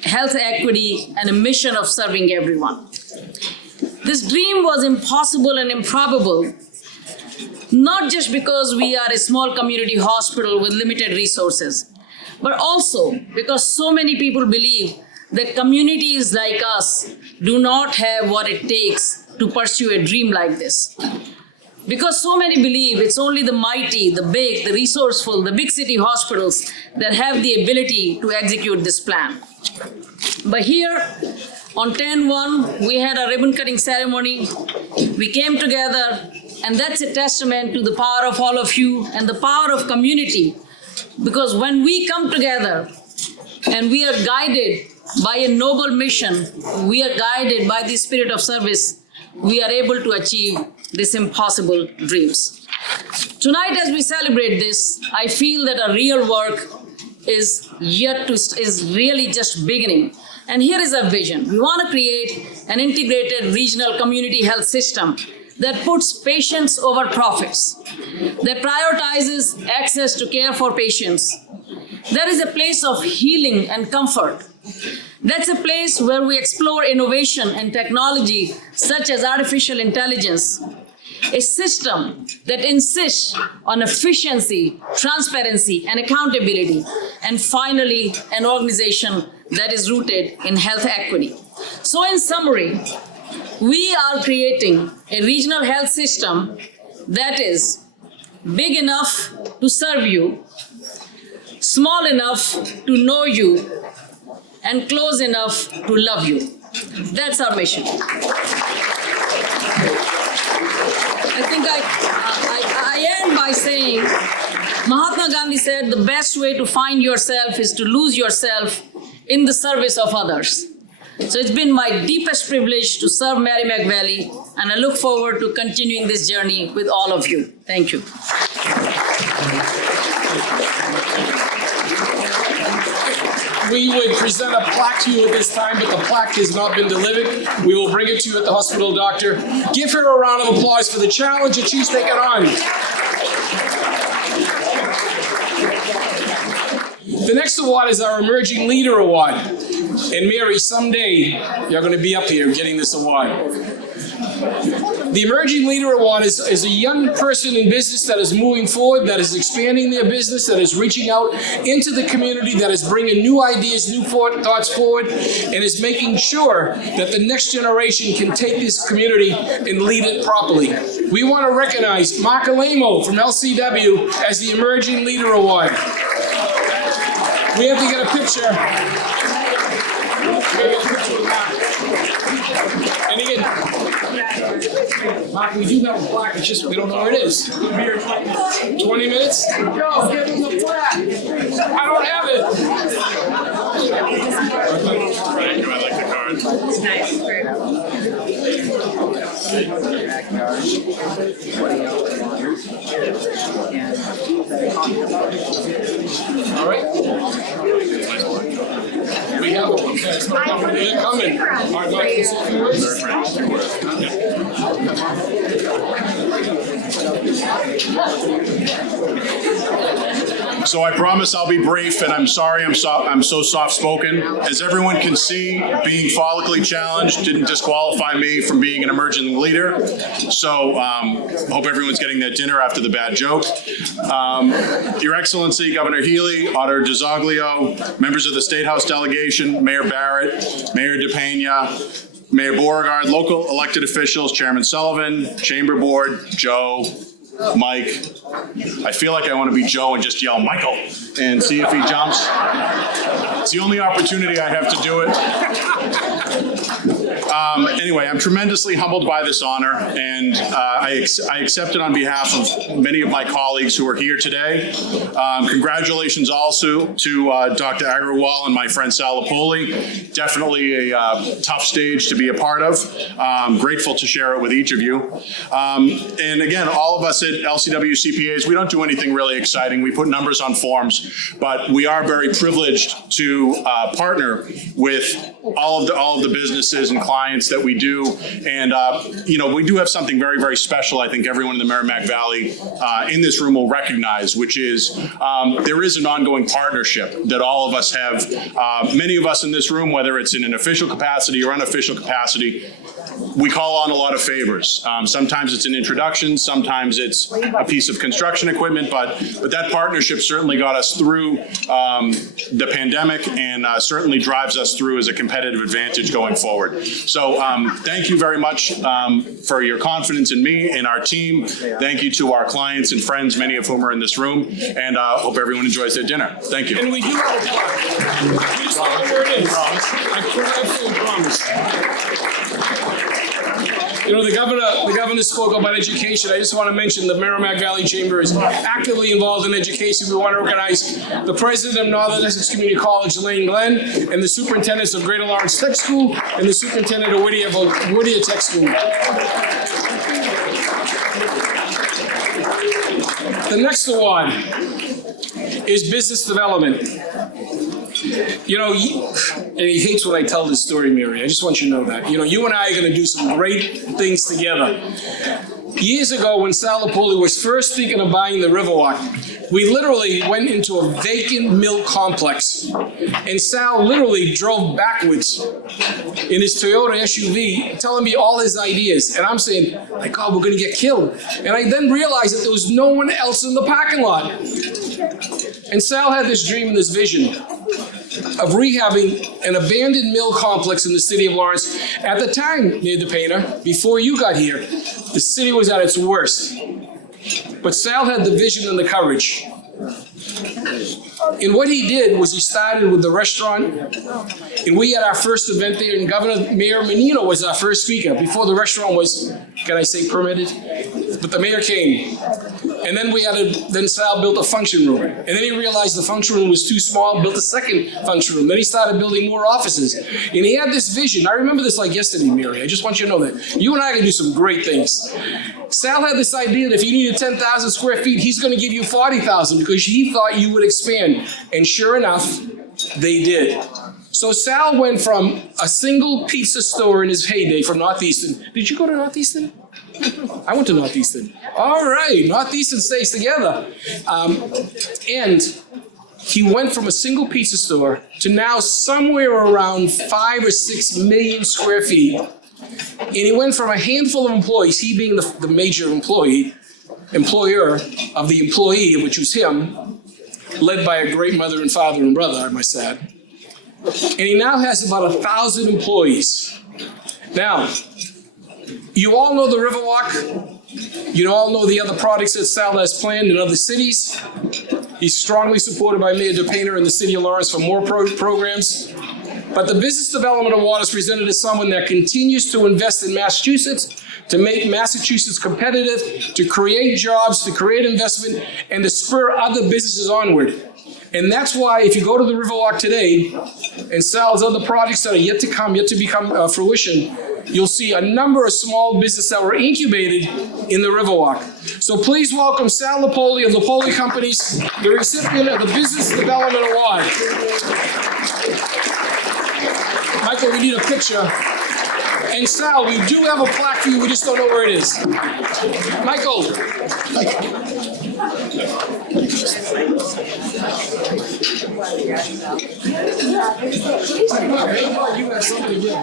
health equity and a mission of serving everyone. This dream was impossible and improbable, not just because we are a small community hospital with limited resources, but also because so many people believe that communities like us do not have what it takes to pursue a dream like this. Because so many believe it's only the mighty, the big, the resourceful, the big city hospitals that have the ability to execute this plan. But here, on 10/1, we had a ribbon-cutting ceremony. We came together, and that's a testament to the power of all of you and the power of community. Because when we come together and we are guided by a noble mission, we are guided by the spirit of service, we are able to achieve these impossible dreams. Tonight, as we celebrate this, I feel that our real work is really just beginning. And here is our vision. We want to create an integrated regional community health system that puts patients over profits, that prioritizes access to care for patients. That is a place of healing and comfort. That's a place where we explore innovation and technology such as artificial intelligence, a system that insists on efficiency, transparency, and accountability, and finally, an organization that is rooted in health equity. So in summary, we are creating a regional health system that is big enough to serve you, small enough to know you, and close enough to love you. That's our mission. I think I end by saying, Mahatma Gandhi said the best way to find yourself is to lose yourself in the service of others. So it's been my deepest privilege to serve Merrimack Valley, and I look forward to continuing this journey with all of you. Thank you. We would present a plaque to you at this time, but the plaque has not been delivered. We will bring it to you at the hospital, doctor. Give her a round of applause for the challenge that she's taken on. The next award is our Emerging Leader Award. And Mary, someday you're going to be up here getting this award. The Emerging Leader Award is a young person in business that is moving forward, that is expanding their business, that is reaching out into the community, that is bringing new ideas, new thoughts forward, and is making sure that the next generation can take this community and lead it properly. We want to recognize Mark Alamo from LCW as the Emerging Leader Award. We have to get a picture. And again, Mark, we do have a plaque, it's just we don't know where it is. 20 minutes? Go, give him the plaque. I don't have it. Thank you, I like the card. All right. We have one. They're coming. All right, Mike, you say a few So I promise I'll be brief, and I'm sorry I'm so soft-spoken. As everyone can see, being follically challenged didn't disqualify me from being an emerging leader. So hope everyone's getting their dinner after the bad joke. Your Excellency, Governor Healy, Auditor DeZoglio, members of the State House delegation, Mayor Barrett, Mayor DePena, Mayor Beauregard, local elected officials, Chairman Sullivan, Chamber Board, Joe, Mike. I feel like I want to be Joe and just yell Michael and see if he jumps. It's the only opportunity I have to do it. Anyway, I'm tremendously humbled by this honor, and I accept it on behalf of many of my colleagues who are here today. Congratulations also to Dr. Agrawal and my friend Sal Lapoli. Definitely a tough stage to be a part of. Grateful to share it with each of you. And again, all of us at LCW CPAs, we don't do anything really exciting. We put numbers on forms, but we are very privileged to partner with all of the businesses and clients that we do. And, we do have something very, very special I think everyone in the Merrimack Valley in this room will recognize, which is there is an ongoing partnership that all of us have. Many of us in this room, whether it's in an official capacity or unofficial capacity, we call on a lot of favors. Sometimes it's an introduction, sometimes it's a piece of construction equipment, but that partnership certainly got us through the pandemic and certainly drives us through as a competitive advantage going forward. So thank you very much for your confidence in me and our team. Thank you to our clients and friends, many of whom are in this room, and hope everyone enjoys their dinner. Thank you. And we do have a plaque. We just don't know where it is. I absolutely promise. The governor spoke about education. I just want to mention the Merrimack Valley Chamber is actively involved in education. We want to recognize the president of Northern Essex Community College, Lane Glenn, and the superintendents of Greater Lawrence Tech School, and the superintendent of Whittier Tech School. The next award is business development. And he hates when I tell this story, Mary. I just want you to know that. You and I are going to do some great things together. Years ago, when Sal Lapoli was first thinking of buying the Riverwalk, we literally went into a vacant mill complex. And Sal literally drove backwards in his Toyota SUV, telling me all his ideas. And I'm saying, my God, we're going to get killed. And I then realized that there was no one else in the parking lot. And Sal had this dream and this vision of rehabbing an abandoned mill complex in the city of Lawrence. At the time, near DePena, before you got here, the city was at its worst. But Sal had the vision and the courage. And what he did was he started with the restaurant, and we had our first event there, and Mayor Menino was our first speaker before the restaurant was, can I say, permitted? But the mayor came. And then then Sal built a function room. And then he realized the function room was too small, built a second function room. Then he started building more offices. And he had this vision. I remember this like yesterday, Mary. I just want you to know that. You and I can do some great things. Sal had this idea that if you needed 10,000 square feet, he's going to give you 40,000 because he thought you would expand. And sure enough, they did. So Sal went from a single pizza store in his heyday from Northeastern. Did you go to Northeastern? I went to Northeastern. All right, Northeastern stays together. And he went from a single pizza store to now somewhere around 5 or 6 million square feet. And he went from a handful of employees, he being the major employer of the employee, which was him, led by a great mother and father and brother, I must add. And he now has about 1,000 employees. Now, you all know the Riverwalk. You all know the other projects that Sal has planned in other cities. He's strongly supported by Mayor DePena and the city of Lawrence for more programs. But the Business Development Award is presented to someone that continues to invest in Massachusetts, to make Massachusetts competitive, to create jobs, to create investment, and to spur other businesses onward. And that's why if you go to the Riverwalk today and Sal's other projects that are yet to come, yet to become fruition, you'll see a number of small businesses that were incubated in the Riverwalk. So please welcome Sal Napoli of Napoli Companies, the recipient of the Business Development Award. Michael, we need a picture. And Sal, we do have a plaque for you, we just don't know where it is. Michael. You have something to give.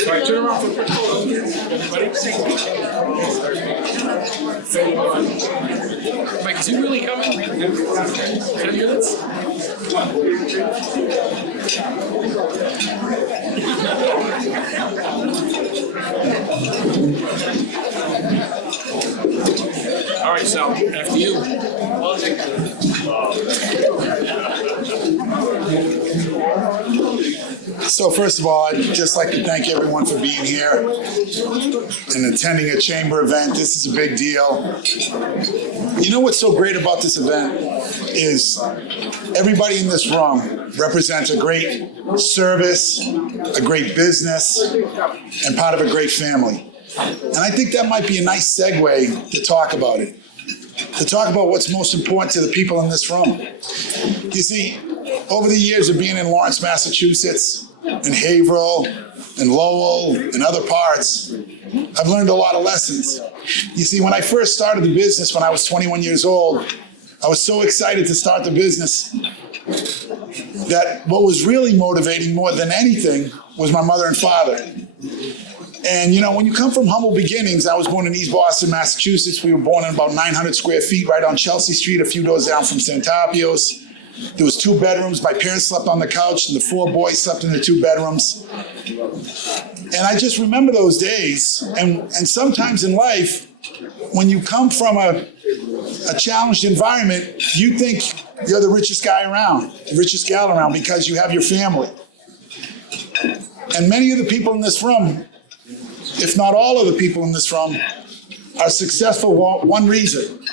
All right, turn around for a quick photo. Mike, is he really coming? 10 minutes? All right, Sal, after you. So first of all, I'd just like to thank everyone for being here and attending a chamber event. This is a big deal. You know what's so great about this event is everybody in this room represents a great service, a great business, and part of a great family. And I think that might be a nice segue to talk about it, to talk about what's most important to the people in this room. You see, over the years of being in Lawrence, Massachusetts, and Haverhill, and Lowell, and other parts, I've learned a lot of lessons. You see, when I first started the business when I was 21 years old, I was so excited to start the business that what was really motivating more than anything was my mother and father. And you know, when you come from humble beginnings, I was born in East Boston, Massachusetts. We were born in about 900 square feet right on Chelsea Street, a few doors down from Santapios. There was 2 bedrooms. My parents slept on the couch, and the 4 boys slept in the 2 bedrooms. And I just remember those days. And sometimes in life, when you come from a challenged environment, you think you're the richest guy around, the richest gal around, because you have your family. And many of the people in this room, if not all of the people in this room, are successful for one reason.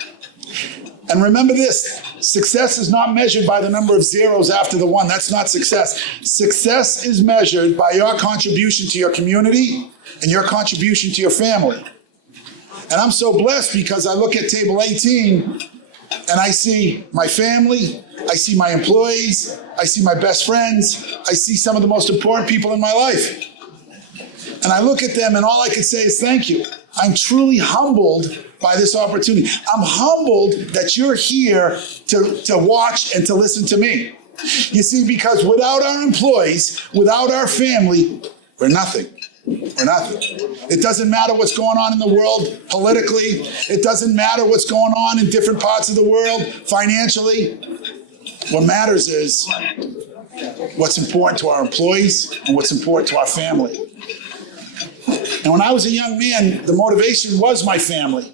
And remember this, success is not measured by the number of zeros after the 1. That's not success. Success is measured by your contribution to your community and your contribution to your family. And I'm so blessed because I look at table 18 and I see my family, I see my employees, I see my best friends, I see some of the most important people in my life. And I look at them and all I can say is thank you. I'm truly humbled by this opportunity. I'm humbled that you're here to watch and to listen to me. You see, because without our employees, without our family, we're nothing. We're nothing. It doesn't matter what's going on in the world politically. It doesn't matter what's going on in different parts of the world financially. What matters is what's important to our employees and what's important to our family. And when I was a young man, the motivation was my family.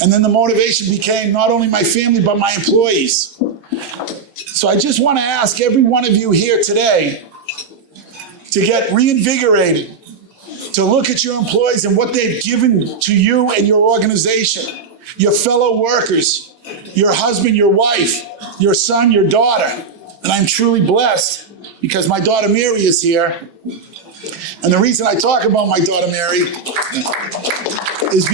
And then the motivation became not only my family, but my employees. So I just want to ask every one of you here today to get reinvigorated, to look at your employees and what they've given to you and your organization, your fellow workers, your husband, your wife, your son, your daughter. And I'm truly blessed because my daughter Mary is here. And the reason I talk about my daughter Mary is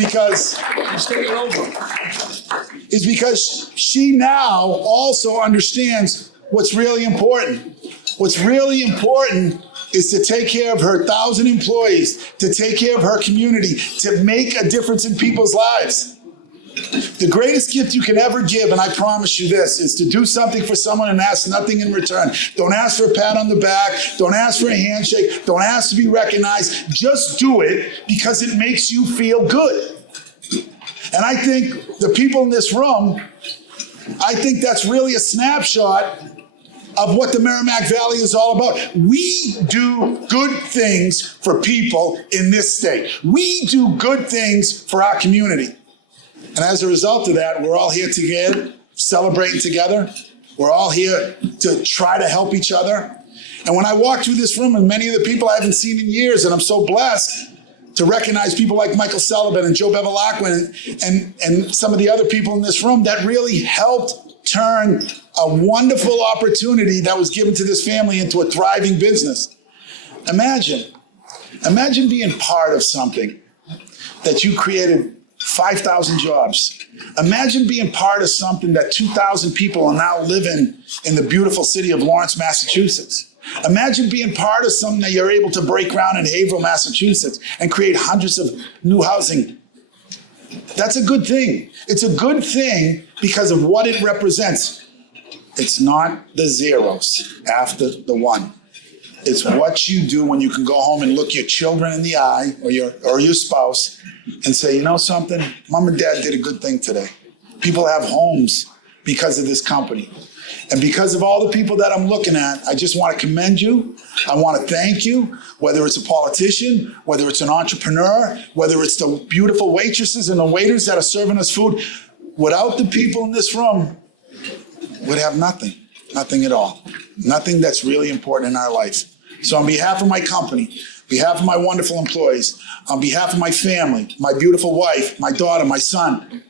because she now also understands what's really important. What's really important is to take care of her 1,000 employees, to take care of her community, to make a difference in people's lives. The greatest gift you can ever give, and I promise you this, is to do something for someone and ask nothing in return. Don't ask for a pat on the back. Don't ask for a handshake. Don't ask to be recognized. Just do it because it makes you feel good. And I think the people in this room, I think that's really a snapshot of what the Merrimack Valley is all about. We do good things for people in this state. We do good things for our community. And as a result of that, we're all here together, celebrating together. We're all here to try to help each other. And when I walk through this room, and many of the people I haven't seen in years, and I'm so blessed to recognize people like Michael Sullivan and Joe Bevilacqua and some of the other people in this room that really helped turn a wonderful opportunity that was given to this family into a thriving business. Imagine being part of something that you created 5,000 jobs. Imagine being part of something that 2,000 people are now living in the beautiful city of Lawrence, Massachusetts. Imagine being part of something that you're able to break ground in Haverhill, Massachusetts and create hundreds of new housing. That's a good thing. It's a good thing because of what it represents. It's not the zeros after the one. It's what you do when you can go home and look your children in the eye or your spouse and say, you know something? Mom and Dad did a good thing today. People have homes because of this company. And because of all the people that I'm looking at, I just want to commend you. I want to thank you, whether it's a politician, whether it's an entrepreneur, whether it's the beautiful waitresses and the waiters that are serving us food. Without the people in this room, we'd have nothing at all. Nothing that's really important in our life. So on behalf of my company, on behalf of my wonderful employees, on behalf of my family, my beautiful wife, my daughter, my son,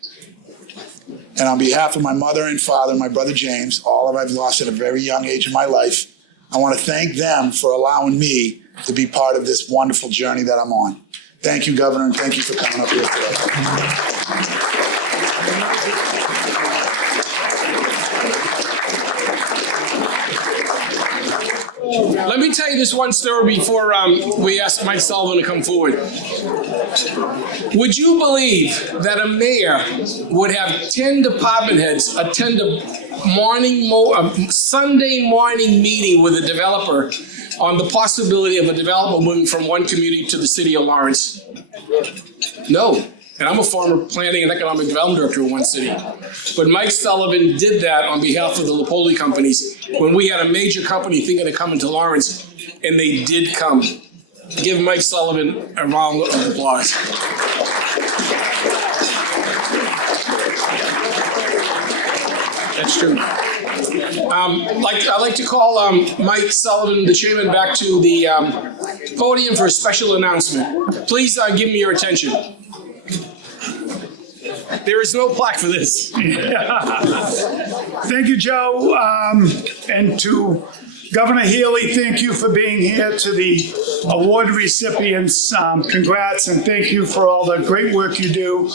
and on behalf of my mother and father, my brother James, all of I've lost at a very young age in my life, I want to thank them for allowing me to be part of this wonderful journey that I'm on. Thank you, Governor, and thank you for coming up here today. Let me tell you this one story before we ask Mike Sullivan to come forward. Would you believe that a mayor would have 10 department heads attend a Sunday morning meeting with a developer on the possibility of a developer moving from one community to the city of Lawrence? No. And I'm a former planning and economic development director in one city. But Mike Sullivan did that on behalf of the Lipoli companies when we had a major company thinking of coming to Lawrence, and they did come. Give Mike Sullivan a round of applause. That's true. I'd like to call Mike Sullivan, the chairman, back to the podium for a special announcement. Please give me your attention. There is no plaque for this. Thank you, Joe. And to Governor Healy, thank you for being here. To the award recipients, congrats and thank you for all the great work you do.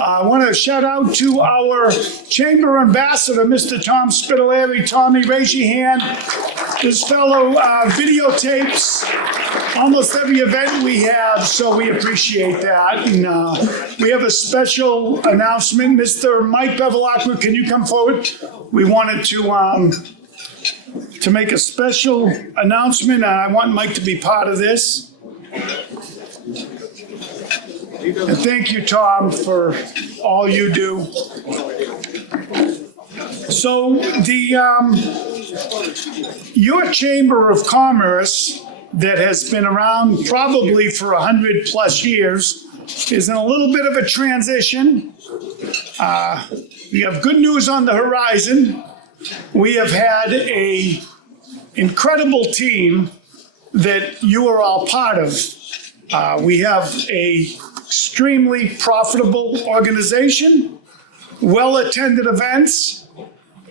I want to shout out to our Chamber Ambassador, Mr. Tom Spitaleri. Tommy, raise your hand. This fellow videotapes almost every event we have, so we appreciate that. And we have a special announcement. Mr. Mike Bevilacqua, can you come forward? We wanted to make a special announcement, and I want Mike to be part of this. And thank you, Tom, for all you do. So your Chamber of Commerce that has been around probably for 100+ years is in a little bit of a transition. We have good news on the horizon. We have had an incredible team that you are all part of. We have an extremely profitable organization, well-attended events,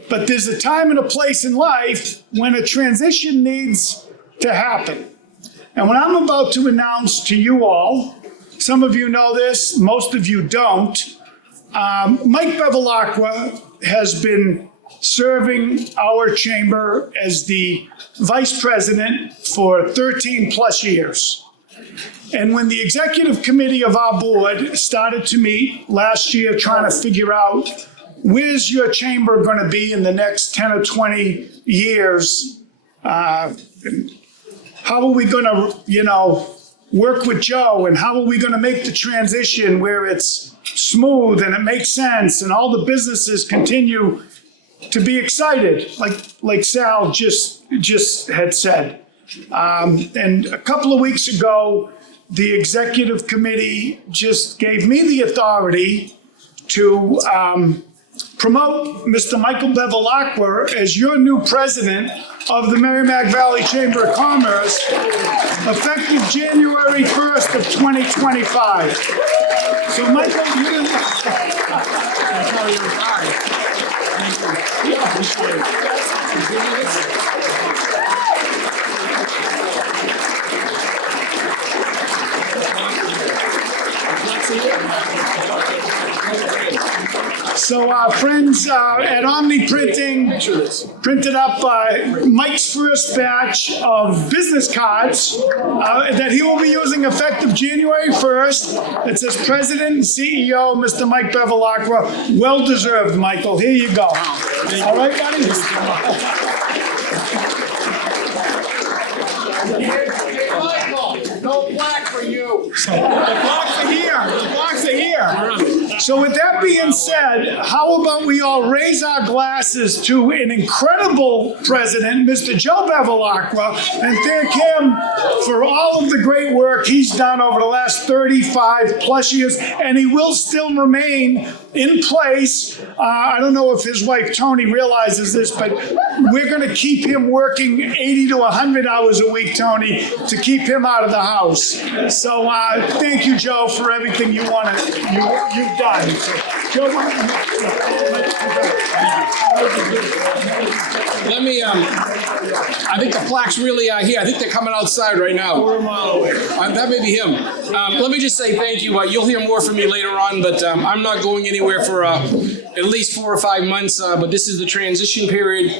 but there's a time and a place in life when a transition needs to happen. And what I'm about to announce to you all, some of you know this, most of you don't, Mike Bevilacqua has been serving our chamber as the vice president for 13+ years. And when the executive committee of our board started to meet last year trying to figure out where's your chamber going to be in the next 10 or 20 years, how are we going to, work with Joe, and how are we going to make the transition where it's smooth and it makes sense and all the businesses continue to be excited, like Sal just had said. And a couple of weeks ago, the executive committee just gave me the authority to promote Mr. Michael Bevilacqua as your new president of the Merrimack Valley Chamber of Commerce, effective January 1st of 2025. So Michael, So our friends at Omni Printing printed up Mike's first batch of business cards that he will be using effective January 1st. It says President and CEO, Mr. Mike Bevilacqua. Well deserved, Michael. Here you go. All right, buddy? No plaque for you. The plaques are here. The plaques are here. So with that being said, how about we all raise our glasses to an incredible president, Mr. Joe Bevilacqua, and thank him for all of the great work he's done over the last 35 plus years, and he will still remain in place. I don't know if his wife Tony realizes this, but we're going to keep him working 80 to 100 hours a week, Tony, to keep him out of the house. So thank you, Joe, for everything you've done. Joe, Let me, I think the plaques really are here. I think they're coming outside right now. That may be him. Let me just say thank you. You'll hear more from me later on, but I'm not going anywhere for at least 4 or 5 months. But this is the transition period.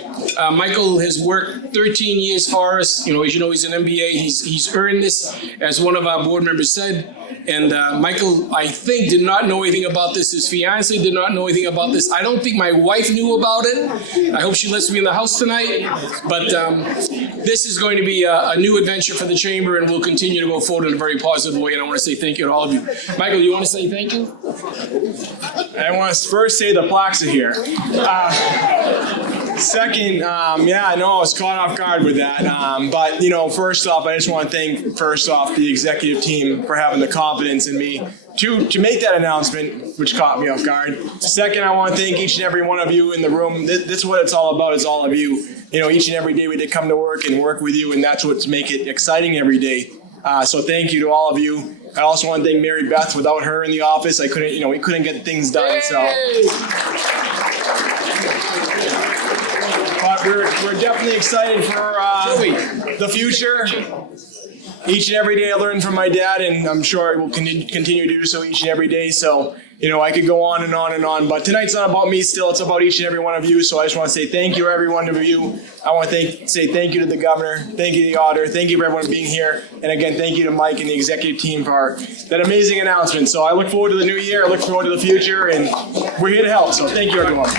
Michael has worked 13 years for us. You know, as you know, he's an MBA. He's earned this, as one of our board members said. And Michael, I think, did not know anything about this. His fiance did not know anything about this. I don't think my wife knew about it. I hope she lets me in the house tonight. But this is going to be a new adventure for the chamber, and we'll continue to go forward in a very positive way. And I want to say thank you to all of you. Michael, you want to say thank you? I want to first say the plaques are here. Second, yeah, I know I was caught off guard with that. But, you know, first off, I just want to thank, the executive team for having the confidence in me to make that announcement, which caught me off guard. Second, I want to thank each and every one of you in the room. This is what it's all about, is all of you. You know, each and every day we did come to work and work with you, and that's what's make it exciting every day. So thank you to all of you. I also want to thank Mary Beth. Without her in the office, we couldn't get things done. So. But we're definitely excited for the future. Each and every day I learn from my dad, and I'm sure I will continue to do so each and every day. So, you know, I could go on and on and on. But tonight's not about me still. It's about each and every one of you. So I just want to say thank you to every one of you. I want to say thank you to the governor. Thank you to the auditor. Thank you for everyone being here. And again, thank you to Mike and the executive team for that amazing announcement. So I look forward to the new year. I look forward to the future. And we're here to help. So thank you, everyone.